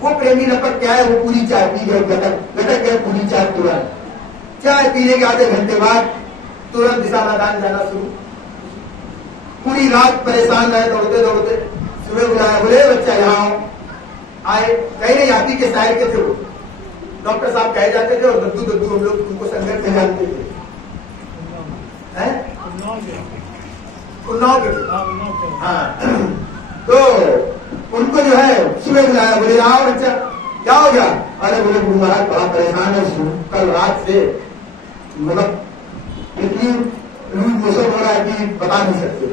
वो प्रेमी लपट के आए, वो पूरी चाय पी गए, गटक गए पूरी चाय तुरंत। चाय पीने के आधे घंटे बाद तुरंत दिशा मैदान जाना शुरू। पूरी रात परेशान रहे, दौड़ते दौड़ते सुबह बुलाया, बोले बच्चा यहाँ आए। कहीं नहीं, हाथी के साइड के थे वो, डॉक्टर साहब कहे जाते थे और दद्दू दद्दू हम लोग उनको संगत में जानते थे। उन्नाव के थे। हाँ, तो उनको जो है सुबह बुलाया, बोले आओ बच्चा, क्या हो गया? अरे बोले गुरु महाराज बड़ा परेशान है, कल रात से मतलब इतनी लूज मोशन हो रहा है कि बता नहीं सकते।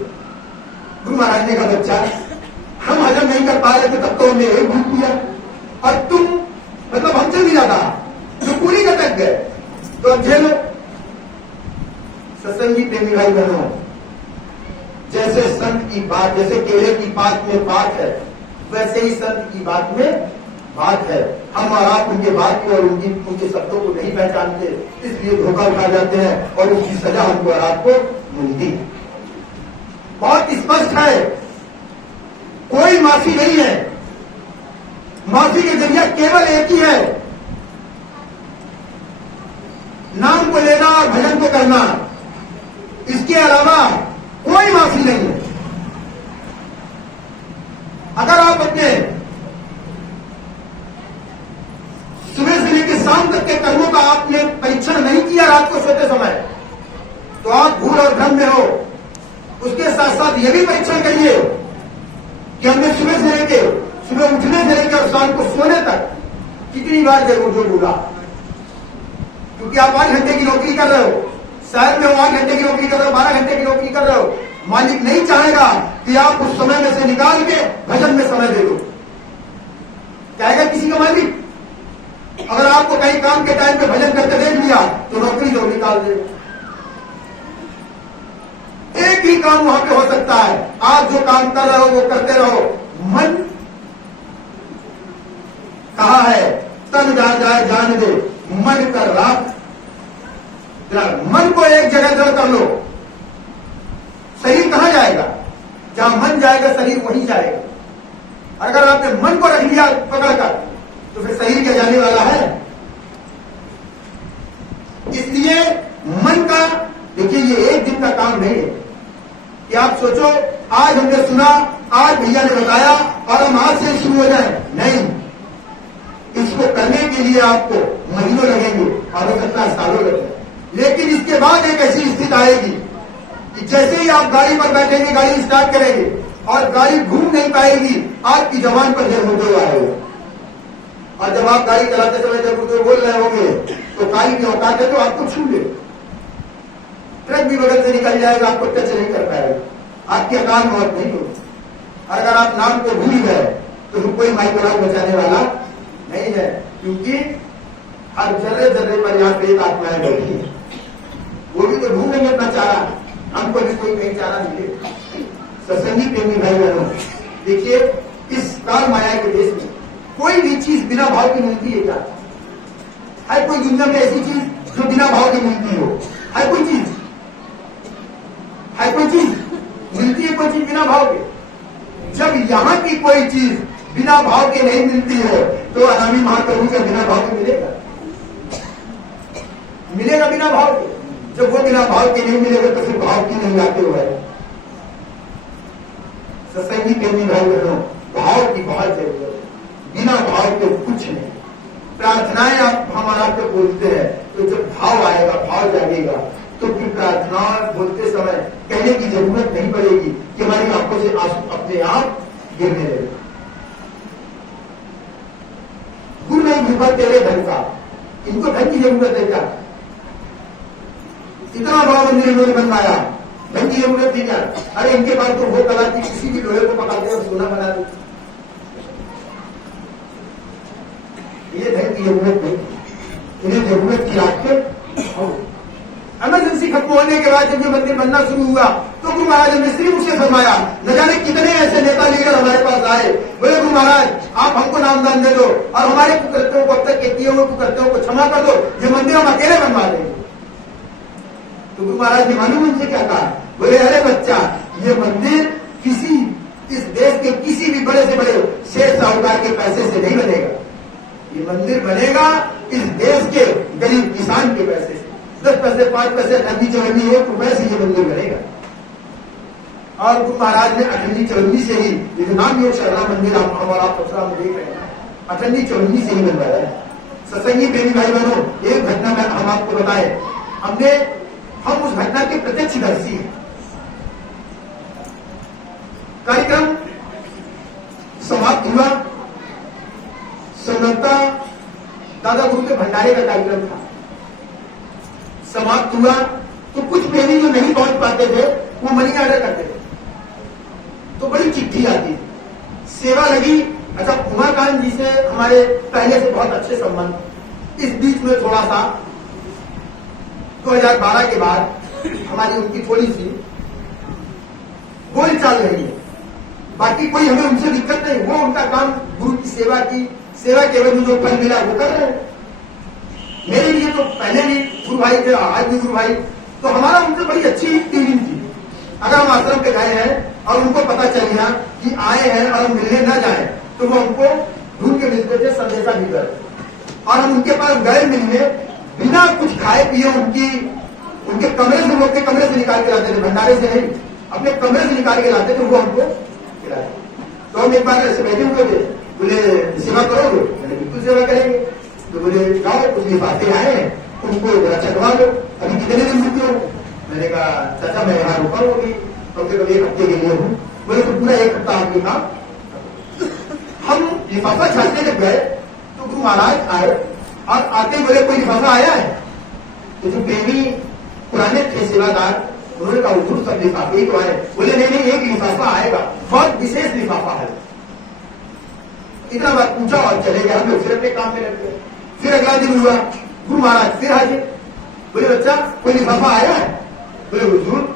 गुरु महाराज ने कहा, बच्चा, हम हजम नहीं कर पा रहे थे तब तो हमने एक घूट पिया, और तुम मतलब हमसे भी ज्यादा जो पूरी कटक गए, तो अब झेलो। सत्संगी प्रेमी भाई बहनों, जैसे संत की बात, जैसे केले की बात में बात है, वैसे ही संत की बात में बात है। हम और आप उनके बात को और उनके शब्दों को नहीं पहचानते, इसलिए धोखा उठा जाते हैं और उसकी सजा हमको और आपको मिलती है। बहुत स्पष्ट है, कोई माफी नहीं है। माफी के जरिया केवल एक ही है, नाम को लेना और भजन को करना। इसके अलावा कोई माफी नहीं है। अगर आप अपने सुबह से लेकर शाम तक के कर्मों का आपने परीक्षण नहीं किया रात को सोते समय, तो आप भूल और भ्रम में हो। उसके साथ साथ यह भी परीक्षण करिए कि हमने सुबह से लेकर, सुबह उठने से लेकर शाम को सोने तक कितनी बार जरूर जो बोला। क्योंकि आप 8 घंटे की नौकरी कर रहे हो, शहर में 8 घंटे की नौकरी कर रहे हो, 12 घंटे की नौकरी कर रहे हो। मालिक नहीं चाहेगा कि आप उस समय में से निकाल के भजन में समय दे दो। चाहेगा किसी का मालिक? अगर आपको कहीं काम के टाइम पे भजन करके देख लिया तो नौकरी जो निकाल दे। एक ही काम वहां पे हो सकता है, आप जो काम कर रहे हो वो करते रहो। मन कहा है, तन जा जाए जान दे, मन कर राख। मन को एक जगह जड़ कर लो। शरीर कहां जाएगा? जहां मन जाएगा शरीर वहीं जाएगा। अगर आपने मन को रख लिया पकड़कर तो फिर शरीर क्या जाने वाला है? इसलिए मन का, देखिए, ये एक दिन का काम नहीं है कि आप सोचो आज हमने सुना, आज भैया ने बताया और हम आज से शुरू हो जाए। नहीं, इसको करने के लिए आपको महीनों लगेंगे और हो सकता है सालों लगेंगे। लेकिन इसके बाद एक ऐसी स्थिति आएगी कि जैसे ही आप गाड़ी पर बैठेंगे, गाड़ी स्टार्ट करेंगे और गाड़ी घूम नहीं पाएगी, आपकी जबान पर जब उर्दू आएगा। और जब आप गाड़ी चलाते समय जब उर्दू बोल रहे होंगे तो गाड़ी की औकात है तो आपको छू ले। ट्रक भी बगल से निकल जाएगा, आपको टच नहीं कर पाएगा, आपकी अकाल मौत नहीं होगी। अगर आप नाम को भूल गए तो कोई माइक्रोलाव बचाने वाला नहीं है, क्योंकि हर जर्रे जर्रे पर यहाँ पे एक आत्माएं बैठी है। वो भी तो ढूंढेंगे अपना चारा, हमको भी कोई कहीं चारा मिले। सत्संगी प्रेमी भाई बहनों, देखिए, इस काल माया के देश में कोई भी चीज बिना भाव की मिलती है क्या? है कोई दुनिया में ऐसी चीज जो बिना भाव की मिलती हो? है कोई चीज, है कोई चीज, मिलती है कोई चीज बिना भाव के? जब यहाँ की कोई चीज बिना भाव के नहीं मिलती है तो अनामी महाप्रभु का बिना भाव के मिलेगा? मिलेगा बिना भाव के? जब वो बिना भाव के नहीं मिलेगा तो फिर भाव की नहीं लाते हुए सत्संगी प्रेमी भाई बहनों, भाव की बहुत जरूरत है, बिना भाव के कुछ नहीं। प्रार्थनाएं आप हमारा पे बोलते हैं तो जब भाव आएगा, भाव जागेगा तो फिर प्रार्थना बोलते समय कहने की जरूरत नहीं पड़ेगी कि हमारी आंखों से आंसू अपने आप गिरने लगे। गुरु नहीं विभा तेरे धन का, इनको धन की जरूरत है क्या? इतना बड़ा मंदिर इन्होंने बनवाया, धन की जरूरत थी क्या? अरे इनके पास तो वो कला थी, किसी भी लोहे को पकड़ के सोना बना दो। ये धन की जरूरत नहीं, इन्हें जरूरत की आपके इमरजेंसी खत्म होने के बाद जब ये मंदिर बनना शुरू हुआ तो गुरु महाराज ने मिस्त्री मुझसे फरमाया, न जाने कितने ऐसे नेता लीडर हमारे पास आए, बोले गुरु महाराज आप हमको नामदान दे दो और हमारे कुकृत्यों को, अब तक के किए हुए कुकृत्यों को क्षमा कर दो, ये मंदिर हम अकेले बनवा देंगे। तो गुरु महाराज ने मालूम उनसे क्या कहा? बोले अरे बच्चा, ये मंदिर किसी इस देश के किसी भी बड़े से बड़े शेर साहूकार के पैसे से नहीं बनेगा, ये मंदिर बनेगा इस देश के गरीब किसान के पैसे से, 10 पैसे 5 पैसे अठन्नी चवन्नी 1 रुपए से ये मंदिर बनेगा। और गुरु महाराज ने अठन्नी चवन्नी से ही, ये नाम योग शरणा मंदिर आप हमारा पथरा में देख रहे हैं, अठन्नी चवन्नी से ही बनवाया है। सत्संगी प्रेमी भाई बहनों, एक घटना में हम आपको बताए, हम उस घटना के प्रत्यक्षदर्शी हैं। कार्यक्रम समाप्त हुआ, संगता दादा गुरु के भंडारे का कार्यक्रम था, समाप्त हुआ तो कुछ प्रेमी जो नहीं पहुंच पाते थे वो मनी ऑर्डर करते थे, तो बड़ी चिट्ठी आती थी, सेवा लगी। अच्छा, उमाकांत जी से हमारे पहले से बहुत अच्छे संबंध, इस बीच में थोड़ा सा 2012 के बाद हमारी उनकी थोड़ी सी बोल चाल रही है, बाकी कोई हमें उनसे दिक्कत नहीं, वो उनका काम गुरु की सेवा के वजह जो फल मिला वो कर रहे हैं। मेरे लिए तो पहले भी गुरु भाई थे, आज भी गुरु भाई, तो हमारा उनसे बड़ी अच्छी फीलिंग थी। अगर हम आश्रम पे गए हैं और उनको पता चल गया कि आए हैं और हम मिलने न जाए तो वो हमको ढूंढ के मिलते थे, संदेशा भी कर, और हम उनके पास गए मिलने, बिना कुछ खाए पिए उनके कमरे से, वो अपने कमरे से निकाल के लाते थे, भंडारे से नहीं, अपने कमरे से निकाल के लाते थे, वो हमको खिलाते। तो हम एक बार ऐसे बैठे हुए थे, बोले सेवा करोगे? मैंने बिल्कुल सेवा करेंगे। तो बोले जाओ, कुछ लिफाफे आए हैं उनको जरा चटवा लो, अभी कितने दिन रुके हो? मैंने कहा चाचा मैं यहाँ रुका हूँ अभी कम से कम 1 हफ्ते के लिए हूँ। बोले तो पूरा 1 हफ्ता आपके काम। हम लिफाफा छाटने जब गए तो गुरु महाराज आए और आते बोले कोई लिफाफा आया है? तो जो प्रेमी पुराने थे सेवादार, उन्होंने कहा गुरु सब लिफाफे ही तो आए। बोले नहीं, एक लिफाफा आएगा, बहुत विशेष लिफाफा है। इतना बात पूछा और चले गए, हम लोग फिर अपने काम में लग गए। फिर अगला दिन हुआ, गुरु महाराज फिर हाजिर, बोले बच्चा कोई लिफाफा आया है? बोले हुजूर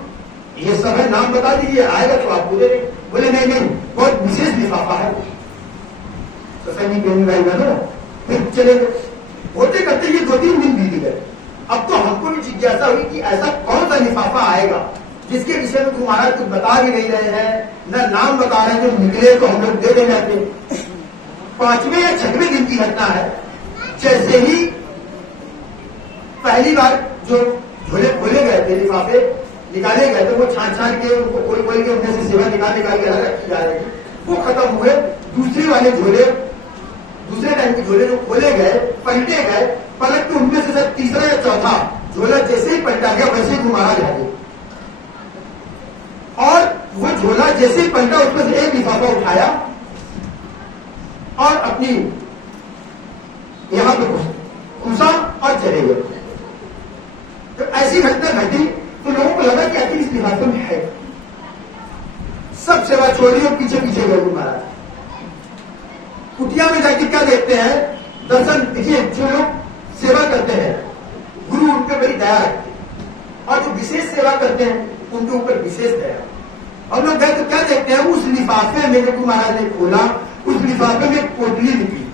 ये सब है, नाम बता दीजिए, आएगा तो आपको दे देंगे। बोले नहीं, बहुत विशेष लिफाफा है। सत्संगी प्रेमी भाई बहनों, फिर चले गए। होते करते ये 2-3 दिन बीत गए। अब तो हमको भी जिज्ञासा हुई कि ऐसा कौन सा लिफाफा आएगा जिसके विषय में गुरु महाराज कुछ बता भी नहीं रहे हैं, न नाम बता रहे हैं, जो निकले तो हम लोग दे दे जाते। 5वें या 6वें दिन की घटना है, जैसे ही पहली बार जो झोले खोले गए थे, लिफाफे निकाले गए थे, वो छान के उनको खोल के उनमें से सेवा निकाल के अलग रखी जा रही थी, वो खत्म हुए। दूसरे वाले झोले, दूसरे टाइम के झोले जो खोले गए, पलटे गए, पलट के उनमें से तीसरा या चौथा झोला जैसे ही पलटा गया वैसे ही गुरु महाराज आ गए, और वो झोला जैसे ही पलटा उसमें से एक लिफाफा उठाया और अपनी यहां पे घुसा और चले गए। तो ऐसी घटना घटी तो लोगों को लगा कि आखिर इस लिफाफे में है। सब सेवा छोड़ी और पीछे पीछे गए गुरु महाराज। कुटिया में जाके क्या देखते हैं, दर्शन देखिए, जो लोग सेवा करते हैं गुरु उन पर बड़ी दया रखते हैं, और जो विशेष सेवा करते हैं उनके ऊपर विशेष दया। हम लोग गए तो क्या देखते हैं, उस लिफाफे में जो गुरु महाराज ने खोला, उस लिफाफे में पोटली निकली,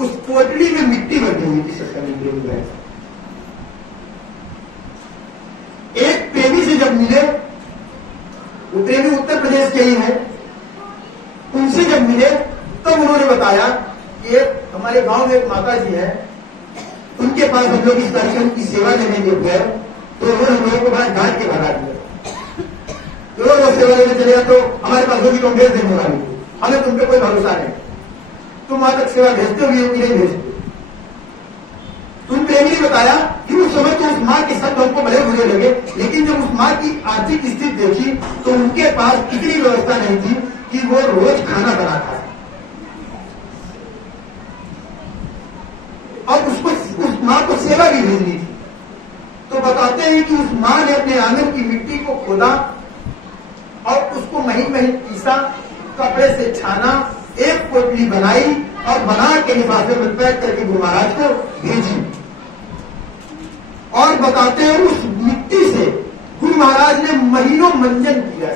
उस पोटली में मिट्टी बनी हुई थी। सत्संगी प्रेमी भाई, जब मिले, वो प्रेमी उत्तर प्रदेश के ही हैं, उनसे जब मिले तब उन्होंने बताया कि हमारे गांव में एक माता जी है, उनके पास हम लोग इस कार्यक्रम की सेवा लेने गए तो उन्होंने हम लोगों को बड़ा डांट के भगा दिया। तो लोग सेवा लेने चले गए तो हमारे पास होगी तो हम भेज देने वाली, हमें तुम पे कोई भरोसा नहीं, तुम वहां तक सेवा भेजते हो कि नहीं भेजते। तुम प्रेमी ने बताया कि उस समय तो उस माँ के साथ हमको बड़े बुरे लगे, लेकिन जब उस माँ की आर्थिक स्थिति देखी तो उनके पास इतनी व्यवस्था नहीं थी कि वो रोज खाना बनाता है और उसको उस माँ को सेवा भी भेजनी थी। तो बताते हैं कि उस माँ ने अपने आंगन की मिट्टी को खोदा और उसको महीन महीन पीसा, कपड़े से छाना, एक पोटली बनाई और बना के लिफाफे में पैक करके गुरु महाराज को भेजी। और बताते हैं उस मिट्टी से गुरु महाराज ने महीनों मंजन किया।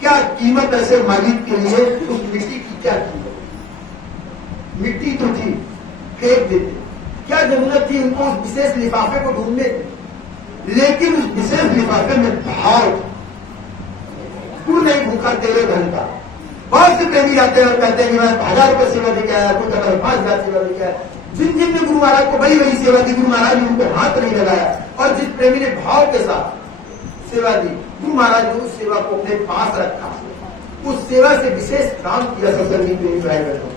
क्या कीमत ऐसे मालिक के लिए, उस मिट्टी की क्या कीमत? मिट्टी तो थी, फेंक देते, क्या जरूरत थी उनको उस विशेष लिफाफे को ढूंढने की? लेकिन उस विशेष लिफाफे में भाव, तू नहीं भूखा तेरे धन का। बहुत से प्रेमी जाते हैं और कहते हैं कि मैं 1000 रुपये सेवा देके आया, कोई कहता है 5000 सेवा देके आया। जिन जिन ने गुरु महाराज को बड़ी बड़ी सेवा दी, गुरु महाराज ने उनको हाथ नहीं लगाया, और जिस प्रेमी ने भाव के साथ सेवा दी, गुरु महाराज ने उस सेवा को अपने पास रखा, उस सेवा से विशेष काम किया। सत्संगी प्रेमी भाई बहनों,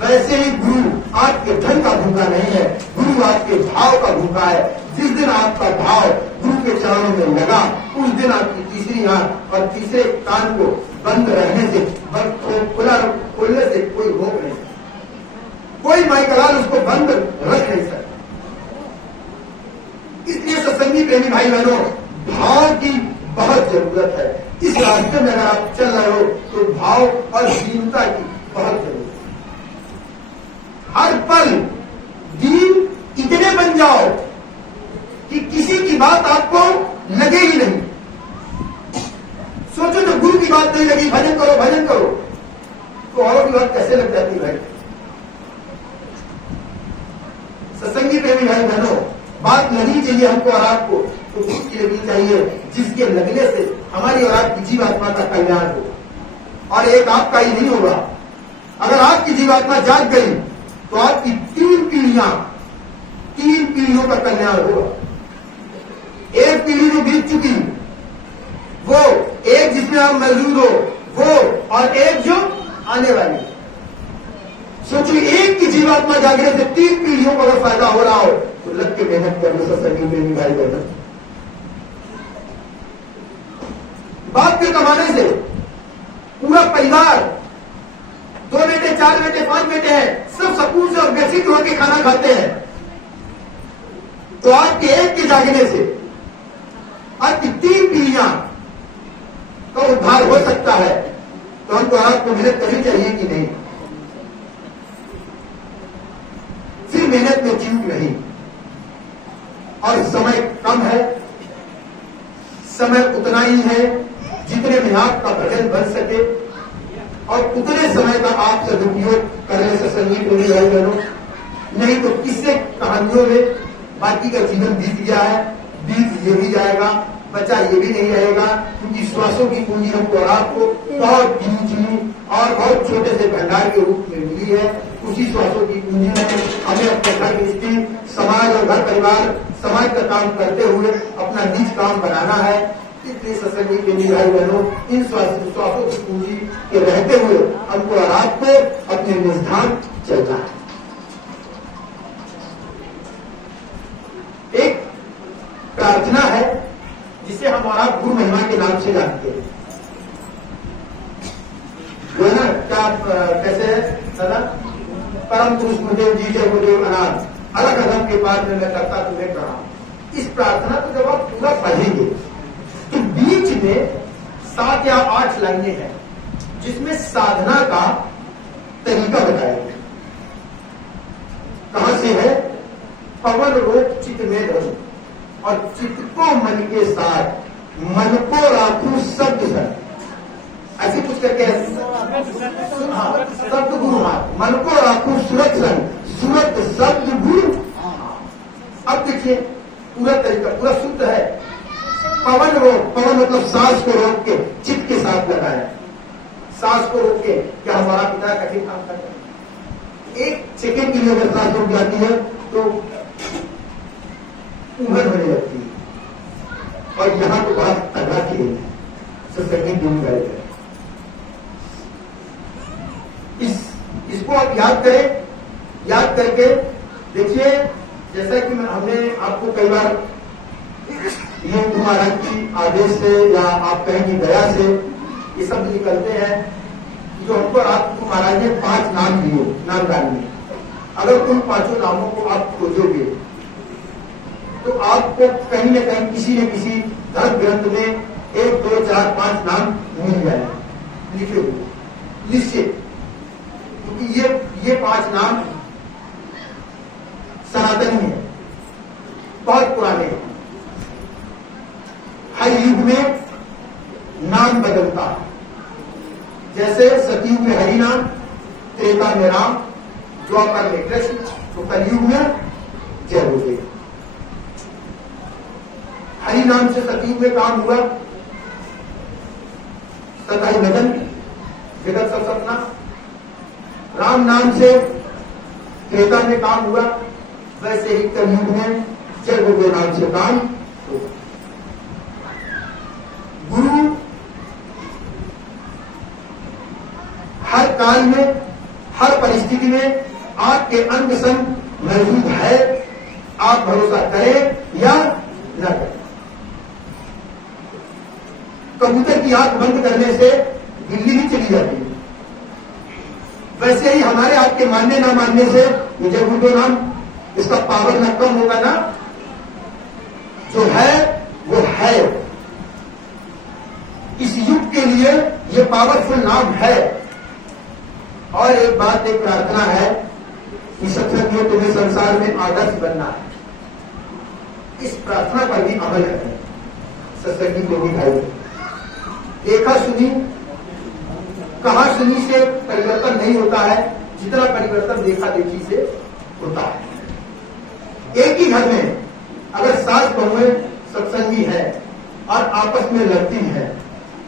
वैसे ही गुरु आपके धन का भूखा नहीं है, गुरु आपके भाव का भूखा है। जिस दिन आपका भाव गुरु के चरणों में लगा, उस दिन आपकी तीसरी आंख और तीसरे कान को बंद रहने से, खोलने से कोई रोक नहीं सकता, कोई माइकलाल उसको बंद रख नहीं सकता। इसलिए सत्संगी प्रेमी भाई बहनों, भाव की बहुत जरूरत है। इस रास्ते में अगर आप चल रहे हो तो भाव और दीनता की बहुत जरूरत है। हर पल दीन इतने बन जाओ कि किसी की बात आपको लगे ही नहीं। सोचो तो गुरु की बात नहीं लगी, भजन करो भजन करो, तो औरों की बात कैसे लग जाती भाई? सत्संगी प्रेमी भाई बहनों, बात लगनी चाहिए हमको और आपको, तो गुरु की लगनी चाहिए, जिसके लगने से हमारी और आपकी जीवात्मा का कल्याण हो। और एक आपका ही नहीं होगा, अगर आपकी जीवात्मा जाग गई तो आपकी 3 पीढ़ियों का कल्याण होगा। एक पीढ़ी जो बीत चुकी, वो एक जिसमें आप मौजूद हो वो, और एक जो आने वाली। सोचिए, एक की जीवात्मा जागने से 3 पीढ़ियों को अगर फायदा हो रहा हो तो लग के मेहनत कर लो सत्संगी प्रेमी भाई बहनों। बाप के कमाने से पूरा परिवार, 2 बेटे 4 बेटे 5 बेटे हैं, सब सुकून से और बेफिक्र होकर खाना खाते हैं। तो आपके एक के जागने से आपकी 3 पीढ़ियां का उद्धार हो सकता है। तो हमको आपको मेहनत करनी चाहिए कि नहीं? फिर मेहनत में चूक नहीं, और समय कम है, समय उतना ही है जितने में आपका भजन बन सके, और उतने समय का आप सदुपयोग करने से सत्संगी प्रेमी भाई बहनों। नहीं तो किससे कहानियों में बाकी का जीवन बीत गया है, बीत ये भी जाएगा, बचा ये भी नहीं रहेगा, क्योंकि श्वासों की पूंजी हमको और आपको बहुत गिनी और बहुत छोटे से भंडार के रूप में मिली है। उसी श्वासों की पूंजी में हमें अपने घर गृहस्थी, समाज और घर परिवार, समाज का काम करते हुए अपना निज काम बनाना है। इसलिए सत्संगी प्रेमी भाई बहनों, इन श्वासों की पूंजी के रहते हुए हमको और आपको अपने निष्ठान चलना है। एक प्रार्थना है जिसे हम और आप गुरु महिमा के नाम से जानते हैं, जो है ना, क्या कैसे है दादा? परम पुरुष गुरुदेव जी जय गुरुदेव अनाथ, अलग अधम के बाद में मैं करता तुम्हें कहा। इस प्रार्थना को जब आप पूरा पढ़ेंगे तो बीच में 7 या 8 लाइनें हैं जिसमें साधना का तरीका बताया गया। कहां से है? पवन रोग चित्त में धरू, और चित्त को मन के साथ, मन को राखू शब्द संग, ऐसे कुछ करके शब्द गुरु हाथ, मन को राखू सूरत संग, सूरत शब्द गुरु। अब देखिए पूरा तरीका पूरा शुद्ध है। पवन रोक, पवन मतलब सांस को रोक के चित्त के साथ लगाया, सांस को रोक के। क्या हमारा पिता कठिन काम करता है? एक सेकेंड के लिए अगर सांस रुक जाती है तो उम्र होने लगती है। और यहां तो बात तगड़ा की है, सत्संगी दिन गए। इसको आप याद करें, याद करके देखिए, जैसा कि हमने आपको कई बार ये महाराज की आदेश से या आप कहें कि दया से ये शब्द निकलते हैं, जो हमको आपको महाराज ने 5 नाम दिए नामदान में। अगर उन 5 नामों को आप खोजोगे तो आपको कहीं न कहीं किसी न किसी धर्म ग्रंथ में 1, 2, 4, 5 नाम मिल जाए लिखे हुए, निश्चित। क्योंकि ये 5 नाम सनातनी है, बहुत पुराने हैं। हर युग में नाम बदलता है, जैसे सतयुग में हरि नाम, त्रेता में राम, द्वापर में कृष्ण, तो कलयुग में जय हो गई। हरि नाम से सतयुग में काम हुआ, सताई मदन, जगत सब सपना। राम नाम से त्रेता में काम हुआ, वैसे ही कलयुग में जय हो गए नाम से काम होगा। गुरु हर काल में, हर परिस्थिति में आपके अंग संग मौजूद है। आप भरोसा करें या न करें। कबूतर की आंख बंद करने से बिल्ली भी चली जाती है, वैसे ही हमारे आपके मानने ना मानने से मुझे गुरु नाम, इसका पावर न कम होगा ना, जो है वो है। इस युग के लिए ये पावरफुल नाम है। और एक बात, एक प्रार्थना है कि सत्संगियों तुम्हें संसार में आदर्श बनना है। इस प्रार्थना पर भी अमल करें सत्संगी को भी भाई। देखा सुनी, कहा सुनी से परिवर्तन नहीं होता है, जितना परिवर्तन देखा देखी से होता है। एक ही घर में अगर सास बहुएं सत्संगी है और आपस में लड़ती है,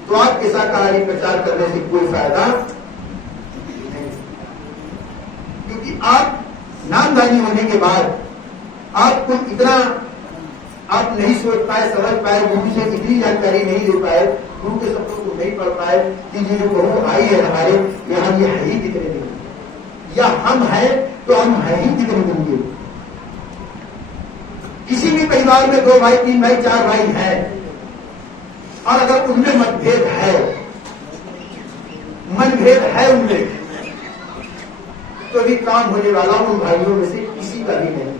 तो आप ऐसा कार्य प्रचार करने से कोई फायदा नहीं। क्योंकि आप नामधारी होने के बाद आपको इतना आप नहीं सोच पाए, समझ पाए, गुरु से इतनी जानकारी नहीं ले पाए, गुरु के शब्दों को नहीं पढ़ पाए कि ये जो बहू आई है हमारे यहाँ, ये है ही कितने दिन, या हम हैं तो हम है ही कितने दिन के। किसी भी परिवार में 2 भाई, 3 भाई, 4 भाई हैं, और अगर उनमें मतभेद है, मनभेद है उनमें, तो भी काम होने वाला उन भाइयों में से किसी का भी नहीं।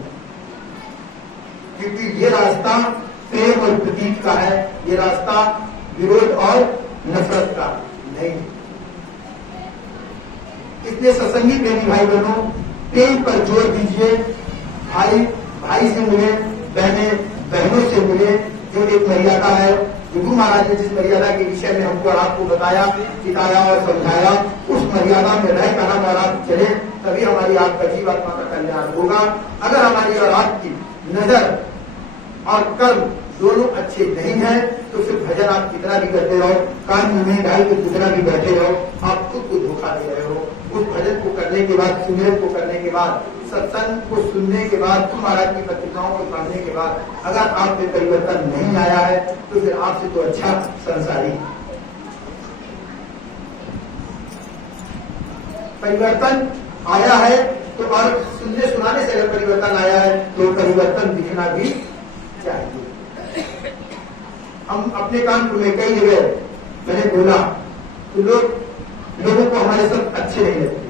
क्योंकि ये रास्ता प्रेम और प्रतीक का है, ये रास्ता विरोध और नफरत का नहीं। इसलिए सत्संगी प्रेमी भाई बहनों, प्रेम पर जोर दीजिए। भाई भाई से मिले, बहनें बहनों से मिले। जो एक मर्यादा है, गुरु महाराज ने जिस मर्यादा के विषय में हमको और आपको बताया, सिखाया और समझाया, उस मर्यादा में रह कर हम और आप चले, तभी हमारी आपका जीवात्मा का कल्याण होगा। अगर हमारी और आपकी नजर और कर्म दोनों अच्छे नहीं है, तो फिर भजन आप कितना भी करते रहो, कान मुंह डाल के कितना भी बैठे रहो, आप खुद को धोखा दे रहे हो। उस भजन को करने के बाद, सुमेर को करने के बाद, सत्संग को सुनने के बाद, तुम महाराज की पत्रिकाओं को पढ़ने के बाद अगर आप में परिवर्तन नहीं आया है, तो फिर आपसे तो अच्छा संसारी। परिवर्तन आया है तो, और सुनने सुनाने से अगर परिवर्तन आया है तो परिवर्तन दिखना भी चाहिए। हम अपने कानपुर में कई जगह मैंने बोला तो लोगों को हमारे सब अच्छे नहीं लगते,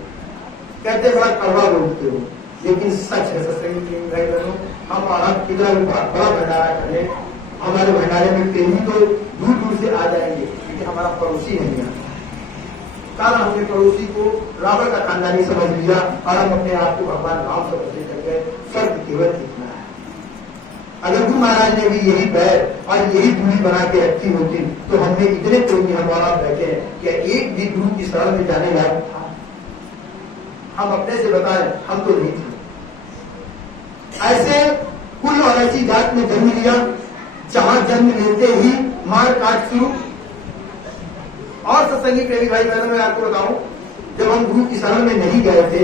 कहते बड़ा कड़वा बोलते हो, लेकिन सच है सत्संगी भाई बहनों, हम और आप कितना बड़ा भंडारा करें, हमारे भंडारे में प्रेमी तो दूर दूर से आ जाएंगे, क्योंकि हमारा पड़ोसी नहीं आता। कल हमने पड़ोसी को रावण का खानदानी समझ लिया और हम अपने आप को भगवान राम समझने लग गए। फर्क केवल कितना है। अगर गुरु महाराज ने भी यही पैर और यही दूरी बना के रखी होती, तो हमने इतने प्रेमी हमारा बैठे हैं कि एक भी गुरु की शरण में जाने लायक था। हम अपने से बताएं, हम तो नहीं थे। ऐसे कुल और ऐसी जात में जन्म लिया जहां जन्म लेते ही मार काट शुरू। और सत्संगी प्रेमी भाई बहनों, मैं आपको बताऊं, जब हम गुरु की शरण में नहीं गए थे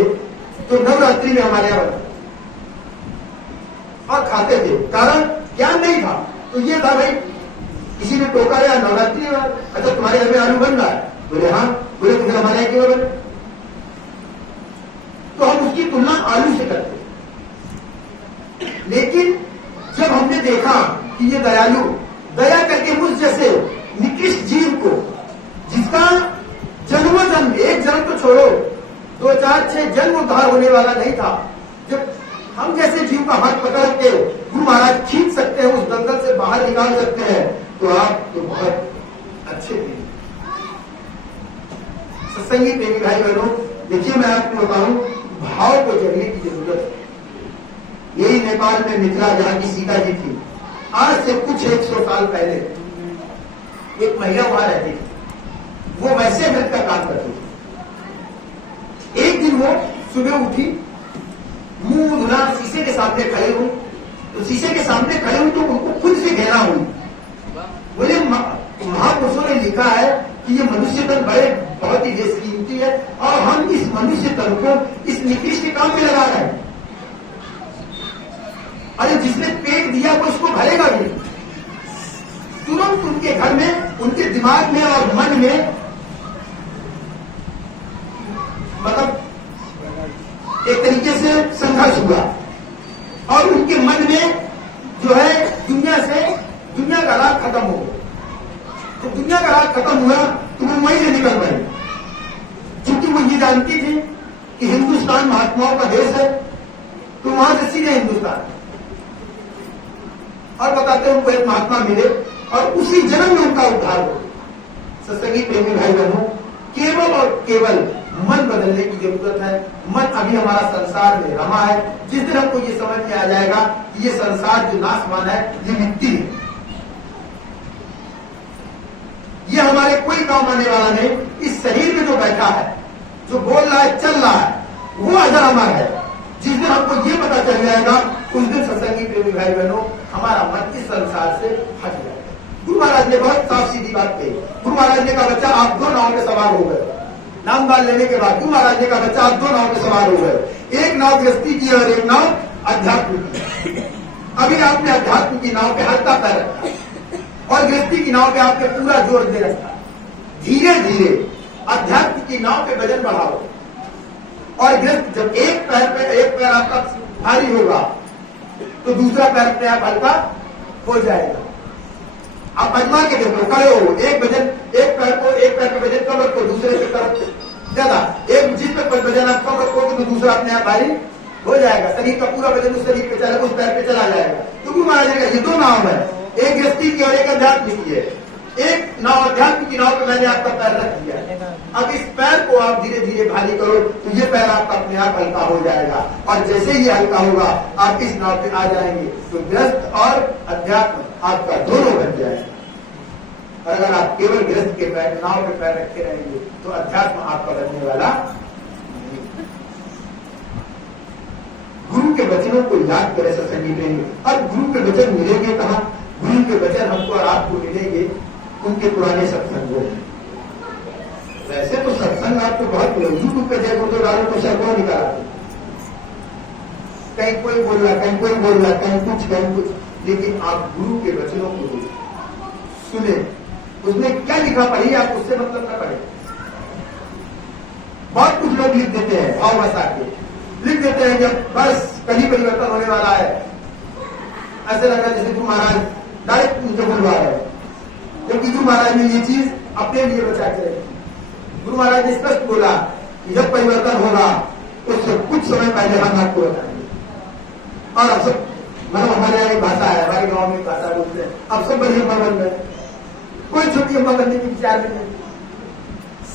तो नवरात्रि में हमारे यहाँ बना और खाते थे, कारण ज्ञान नहीं था। तो ये था भाई, किसी ने टोका या नवरात्रि में, अच्छा तुम्हारे घर में आलू बन रहा है, बोले हाँ, बोले तो फिर हमारे यहाँ क्यों बने? तो हम उसकी तुलना आलू से करते। लेकिन जब हमने देखा कि ये दयालु दया करके मुझ जैसे निकृष्ट जीव को, जिसका जन्म एक जन्म तो छोड़ो, 2, 4, 6 जन्म उद्धार होने वाला नहीं था, जब हम जैसे जीव का हाथ पकड़ के गुरु महाराज खींच सकते हैं, उस दंगल से बाहर निकाल सकते हैं, तो आप तो बहुत अच्छे थे। सत्संगी प्रेमी भाई बहनों, देखिए मैं आपको बताऊं, भाव को जगने की जरूरत है। यही नेपाल में मिथिला, जहां की सीता जी थी, आज से कुछ 100 साल पहले एक महिला वहां रहती थी। वो वैसे व्रत का काम करती थी। एक दिन वो सुबह उठी, मुंह धुला, शीशे के सामने खड़े हुई, तो शीशे के सामने खड़े हुई तो उनको खुद से घृणा हुई। बोले महापुरुषों ने लिखा है कि ये मनुष्य तन बड़े बहुत ही बेशकीमती है और हम इस मनुष्य तन को इस निकृष्ट काम में लगा रहे हैं। अरे जिसने पेट दिया वो उसको भरेगा भी। तुरंत उनके घर में, उनके दिमाग में और मन में, मतलब एक तरीके से संघर्ष हुआ और उनके मन में जो है दुनिया का राग खत्म हो गया। तो दुनिया का राग खत्म हुआ तो वो वहीं से निकल गए, क्योंकि वो ये जानती थी कि हिंदुस्तान महात्माओं का देश है, तो वहां से सीधे हिंदुस्तान। और बताते हैं उनको एक महात्मा मिले और उसी जन्म में उनका उद्धार हो। सत्संगी प्रेमी भाई बहनों, केवल और केवल मन बदलने की जरूरत है। मन अभी हमारा संसार में रमा है। जिस दिन हमको ये समझ में आ जाएगा कि ये संसार जो नाशवान है, ये मिट्टी है, ये हमारे कोई काम आने वाला नहीं। इस शरीर में जो बैठा है, जो बोल रहा है, चल रहा है, वो अजर अमर है। जिस दिन हमको ये पता चल जाएगा, उस दिन सत्संगी प्रेमी भाई बहनों, हमारा मन इस संसार से हट जाएगा। गुरु महाराज ने बहुत साफ सीधी बात कही। गुरु महाराज ने कहा, बच्चा आप 2 नाव में सवार हो गए। नाम दान लेने के बाद गुरु महाराज ने कहा, बच्चा आप 2 नाव में सवार हो गए। एक नाव गृहस्थी की और एक नाव अध्यात्म की। अभी आपने अध्यात्म की नाव पे हल्का पैर रखा और गृहस्थी की नाव पे आपने पूरा जोर दे रखा। धीरे धीरे अध्यात्म की नाव पे वजन बढ़ाओ और गृहस्थ, जब एक पैर आपका भारी होगा तो दूसरा पैर अपने आप हल्का हो जाएगा। आप आजमा के देखो, खड़े हो, एक पैर पे वजन कम रखो, दूसरे पे तरफ ज्यादा, एक जिस पे वजन आप कम रखोगे तो दूसरा अपने आप भारी हो जाएगा। शरीर का पूरा वजन उस शरीर पे चला, उस पैर पे चला जाएगा। तो गुरु महाराज ने कहा, ये 2 नाव है, एक गृहस्थी की और एक अध्यात्म की है। एक नाव अध्यात्म की नाव पे मैंने आपका पैर रख दिया, अब इस पैर को आप धीरे धीरे भारी करो तो ये पैर आपका अपने आप हल्का हो जाएगा। और जैसे ही हल्का होगा आप इस नाव पे आ जाएंगे तो गृहस्थ और अध्यात्म आपका दोनों बन जाएगा। और अगर आप केवल गृहस्थ के पैर, नाव पे पैर रखे रहेंगे तो अध्यात्म आपका बनने वाला नहीं। गुरु के वचनों को याद करें सत्संगी प्रेमी। अब गुरु के वचन मिलेंगे कहाँ? गुरु के वचन हमको और आपको मिलेंगे उनके पुराने सत्संगों में। वैसे तो सत्संग आपको बहुत यूट्यूब पे देखो तो डालो तो सैकड़ों निकाल आते, कहीं कोई बोल रहा, कहीं कोई बोल रहा, कहीं कुछ, लेकिन आप गुरु के वचनों को सुने, उसमें क्या लिखा पढ़िए, आप उससे मतलब न पढ़े। बहुत कुछ लोग लिख देते हैं, भाव बसा के लिख देते हैं, जब बस कहीं परिवर्तन होने वाला है, ऐसे लगा जैसे गुरु महाराज डायरेक्ट मुझे बुलवा रहे हैं, जबकि गुरु महाराज ने ये चीज अपने लिए बचा के रखी। गुरु महाराज ने स्पष्ट बोला कि जब परिवर्तन होगा उससे कुछ समय पहले हम आपको बताएंगे। और अब सब, मतलब हमारे यहाँ एक भाषा है, हमारे गांव में भाषा बोलते हैं, अब सब बड़ी अम्मा बन गए, कोई छोटी अम्मा बनने के विचार में नहीं,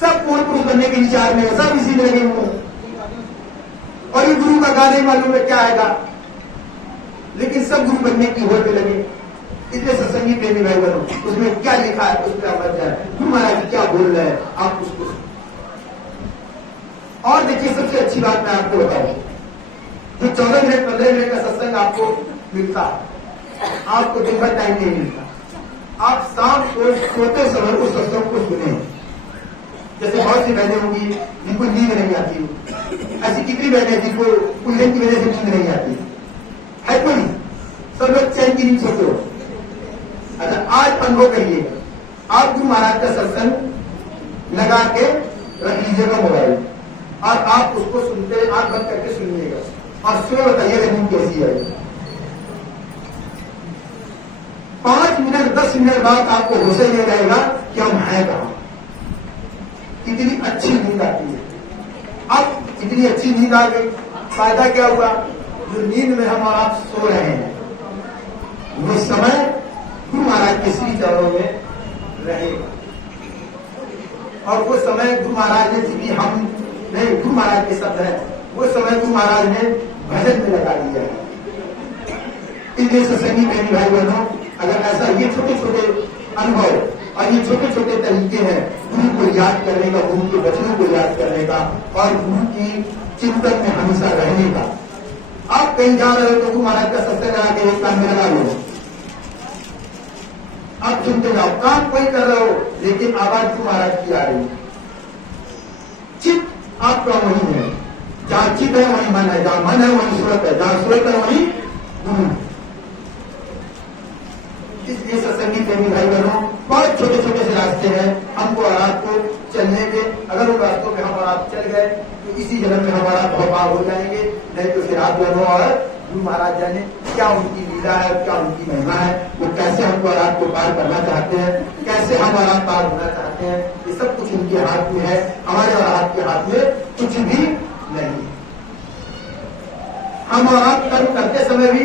सब पूर्ण पुरुष बनने के विचार में, सब इसी में लगे हुए। और ये गुरु का गाने मालूम है क्या आएगा, लेकिन सब गुरु बनने की होड़ पे लगे। इसलिए सत्संगी प्रेमी भाई बनो, उसमें क्या लिखा है उस पर आप बच जाए, गुरु महाराज क्या बोल रहे हैं आप उसको। और देखिए सबसे अच्छी बात मैं आपको बताऊं, जो 14 मिनट 15 मिनट का सत्संग आपको मिलता है, आपको दिन भर टाइम नहीं मिलता, आप शाम को सोते समय उस सत्संग को सुने। जैसे बहुत सी बहनें होंगी जिनको नींद नहीं आती, ऐसी कितनी बहनें जिनको उलझन की वजह से नींद नहीं आती है? कोई सब लोग चैन की नींद सोते हो। अच्छा, आज अनुभव करिएगा, आप गुरु महाराज का सत्संग लगा के रख लीजिएगा मोबाइल और आप उसको सुनते, आंख बंद करके सुनिएगा और सुनो, बताइएगा नींद कैसी आएगी। 5 मिनट 10 मिनट बाद आपको होश ही नहीं रहेगा कि हम हैं कहां। इतनी अच्छी नींद आती है। अब इतनी अच्छी नींद आ गई, फायदा क्या हुआ? जो नींद में हम और आप सो रहे हैं वो समय गुरु महाराज के श्री चरणों में रहेगा, और वो समय गुरु महाराज ने जितनी हम नहीं, गुरु महाराज के शब्द है, वो समय गुरु महाराज ने भजन में लगा दिया है। इसलिए सत्संगी बहनी भाई बहनों, अगर ऐसा ये छोटे छोटे अनुभव और ये छोटे छोटे तरीके हैं गुरु को याद करने का, गुरु के वचनों को याद करने का और गुरु की चिंतन में हमेशा रहने का। आप कहीं जा रहे हो तो गुरु महाराज का सत्संग लगा के एक कान में लगा लो, आप सुनते जाओ, काम कोई कर रहे हो लेकिन आवाज गुरु महाराज की आ रही है। चित्त आपका वही है, जहां चित्त है वही मन है, जहां मन है वही सूरत है, जहां सूरत है वही गुरु। इसलिए सत्संगी प्रेमी भाई बहनों, बहुत छोटे छोटे से रास्ते हैं हमको और आपको चलने के। अगर उन रास्तों पे हम और आप चल गए तो इसी जन्म में हमारा भवभाव हो जाएंगे, नहीं तो फिर आप दोनों और गुरु महाराज जाने क्या उनकी लीला है, क्या उनकी महिमा है, वो कैसे हमको और आपको पार करना चाहते हैं, कैसे हम और आप पार होना चाहते हैं, ये सब कुछ उनके हाथ में है। हमारे और आपके हाथ में कुछ भी नहीं। हम और आप कर्म करते समय भी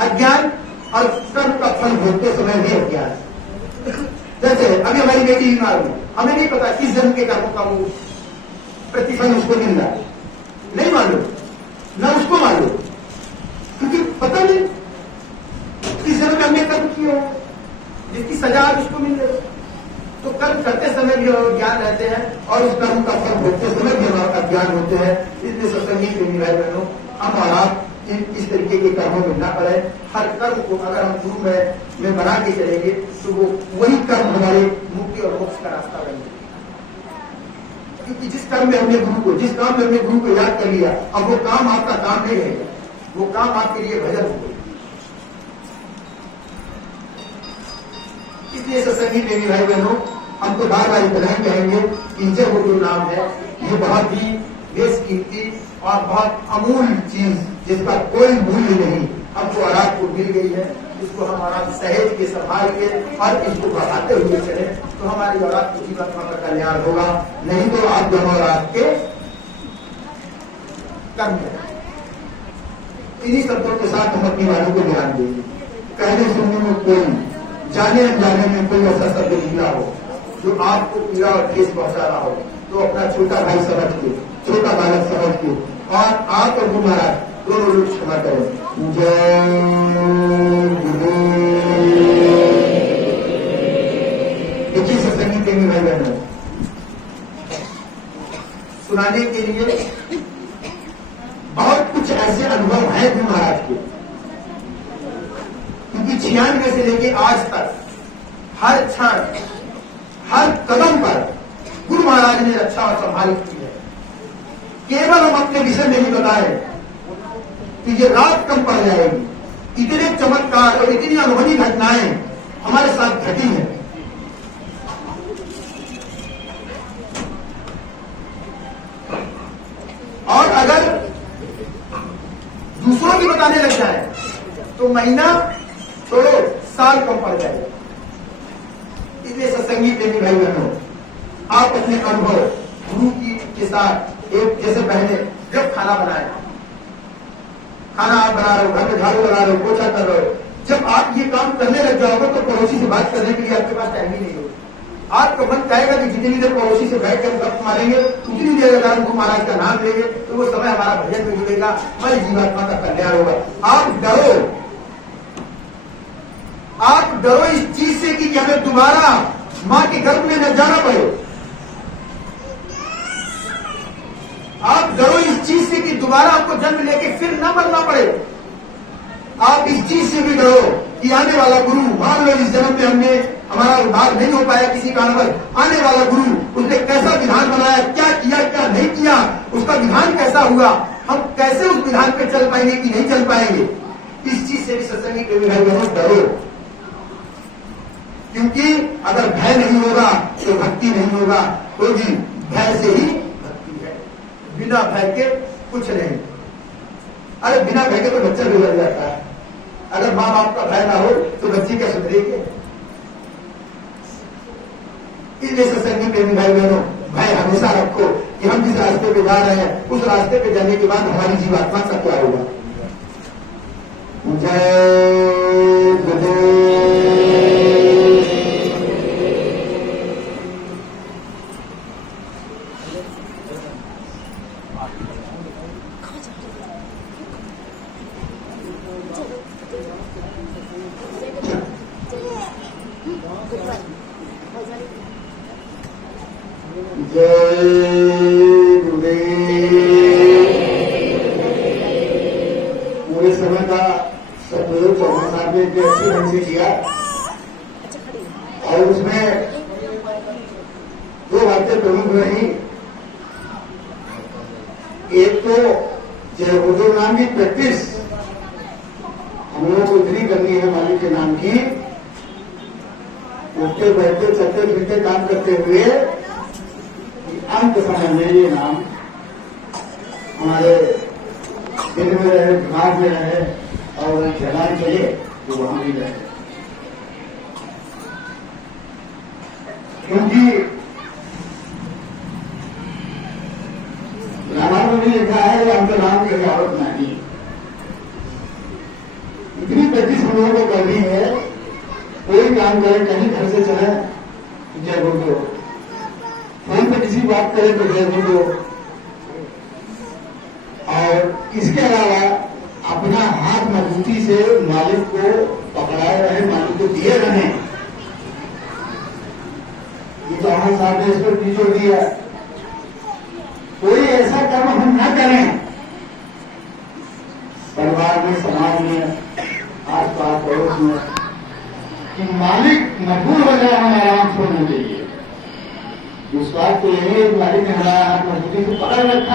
अज्ञान और कर्म का फल भोगते समय भी अज्ञान। जैसे अभी हमारी बेटी बीमार हुई, हमें नहीं पता किस जन्म के कर्मों का वो प्रतिफल उसको मिल रहा है, नहीं मालूम, ना उसको मालूम, क्योंकि पता नहीं किस जन्म में हमने कर्म किया हो जिसकी सजा आज उसको मिल रही। तो कर्म करते समय भी हम ज्ञान रहते हैं और उस कर्म का फल भोगते समय भी हमारा अज्ञान होते हैं। इसलिए सत्संगी प्रेमी भाई बहनों, हम और आप इस तरीके के कर्मों में न पड़े। हर कर्म को अगर हम गुरु में बना के चलेंगे तो वो वही कर्म हमारे मुक्ति और मोक्ष का रास्ता बनेगा। क्योंकि जिस कर्म में हमने गुरु को, जिस काम में हमने गुरु को याद कर लिया, अब वो काम आपका काम नहीं रहेगा, वो काम आपके लिए भजन होगा। इसलिए सत्संगी प्रेमी भाई बहनों, हम तो बार बार इतना ही कहेंगे कि जब वो गुरु नाम है, ये बहुत ही बेशकीमती और बहुत अमूल्य चीज जिसका कोई मूल्य नहीं हमको और आपको मिल गई है। इसको हम और आप सहेज के, संभाल के और इसको बढ़ाते हुए चले तो हमारी और आपकी जीवात्मा का कल्याण होगा। नहीं तो आप दोनों और आपके कर्म। इन्हीं शब्दों के साथ हम अपनी वाणी को ध्यान देंगे। कहने सुनने में कोई, जाने अनजाने में कोई ऐसा शब्द निकला हो जो आपको पीड़ा और ठेस पहुंचा रहा हो, तो अपना छोटा भाई समझ के, छोटा बालक समझ के और आप और गुरु महाराज दोनों लोग क्षमा करें। जय गुरु। देखिए सत्संगी प्रेमी भाई बहनों, सुनाने के लिए बहुत कुछ ऐसे अनुभव है गुरु महाराज के, क्योंकि 96 से लेके आज तक हर क्षण, हर कदम पर गुरु महाराज ने रक्षा और संभाल की है। केवल हम अपने विषय में ही बताए कि ये रात कम पड़ जाएगी। इतने चमत्कार और इतनी अनुभवी घटनाएं हमारे साथ घटी हैं। और अगर दूसरों की बताने लग जाए तो महीना छोड़ो, साल कम पड़ जाएगा। इसलिए सत्संगी प्रेमी भाई बहनों, आप अपने अनुभव गुरु की के साथ, एक जैसे पहले जब खाना बनाए, खाना आप बना रहे हो, घर में झाड़ू लगा रहे हो, पोछा कर रहे हो, जब आप ये काम करने लग जाओगे तो पड़ोसी से बात करने के लिए आपके पास टाइम ही नहीं होगा। आपका मन चाहेगा कि जितनी देर पड़ोसी से बैठ कर गप मारेंगे उतनी देर अगर हम गुरु महाराज का नाम लेंगे तो वो समय हमारा भजन में जुड़ेगा, हमारी जीवात्मा का कल्याण होगा। आप डरो इस चीज से कि हमें दोबारा मां के गर्भ में न जाना पड़े। आप डरो इस चीज से कि दोबारा आपको जन्म लेके फिर न मरना पड़े। आप इस चीज से भी डरो कि आने वाला गुरु, मान लो इस जन्म में हमने हमारा उद्धार नहीं हो पाया किसी कारणवश, आने वाला गुरु उसने कैसा विधान बनाया, क्या किया क्या नहीं किया, उसका विधान कैसा हुआ, हम कैसे उस विधान पे चल पाएंगे कि नहीं चल पाएंगे। इस चीज से भी सत्संगी प्रेमी भाई बहनों डरो, क्योंकि अगर भय नहीं होगा तो भक्ति नहीं होगा, क्योंकि भय से ही भक्ति है, बिना भय के कुछ नहीं। अरे बिना भय के तो बच्चा बिगड़ जाता है, अगर माँ बाप का भय ना हो तो बच्चे क्या सुधरेंगे। इसलिए सत्संगी प्रेमी भाई बहनों, भय हमेशा रखो कि हम जिस रास्ते पे जा रहे हैं उस रास्ते पे जाने के बाद हमारी जीवात्मा का क्या होगा। जय गुरुदेव। जय गुरुदेव। पूरे समय का सदुपयोग चौहान साहब ने अच्छी ढंग से किया और उसमें दो बातें प्रमुख रही। एक तो जय गुरुदेव नाम की प्रैक्टिस हम लोगों को इतनी करनी है मालिक के नाम की, उठते बैठते चलते फिरते काम करते हुए अंत समय में ये नाम हमारे दिल में रहे, दिमाग में रहे और जलान चले तो वहां भी रहे। क्योंकि रामायण में भी लिखा है कि हमको नाम की आवत नहीं, इतनी प्रैक्टिस हम लोगों को करनी है। कोई काम करे, कहीं घर से चले जय गुरुदेव, फोन पे किसी बात करे तो जय गुरुदेव, और इसके अलावा अपना हाथ मजबूती से मालिक को पकड़ाए रहे, मालिक को दिए रहे। ये चौहान साहब ने इस पर निचोड़ दिया। कोई ऐसा कर्म हम न करें परिवार में, समाज में, आस पास पड़ोस में कि मालिक मजबूर हो जाए, हमें आराम छोड़ना चाहिए। उस बात को यही मालिक ने हमारा हाथ मजबूती से पकड़ रखा।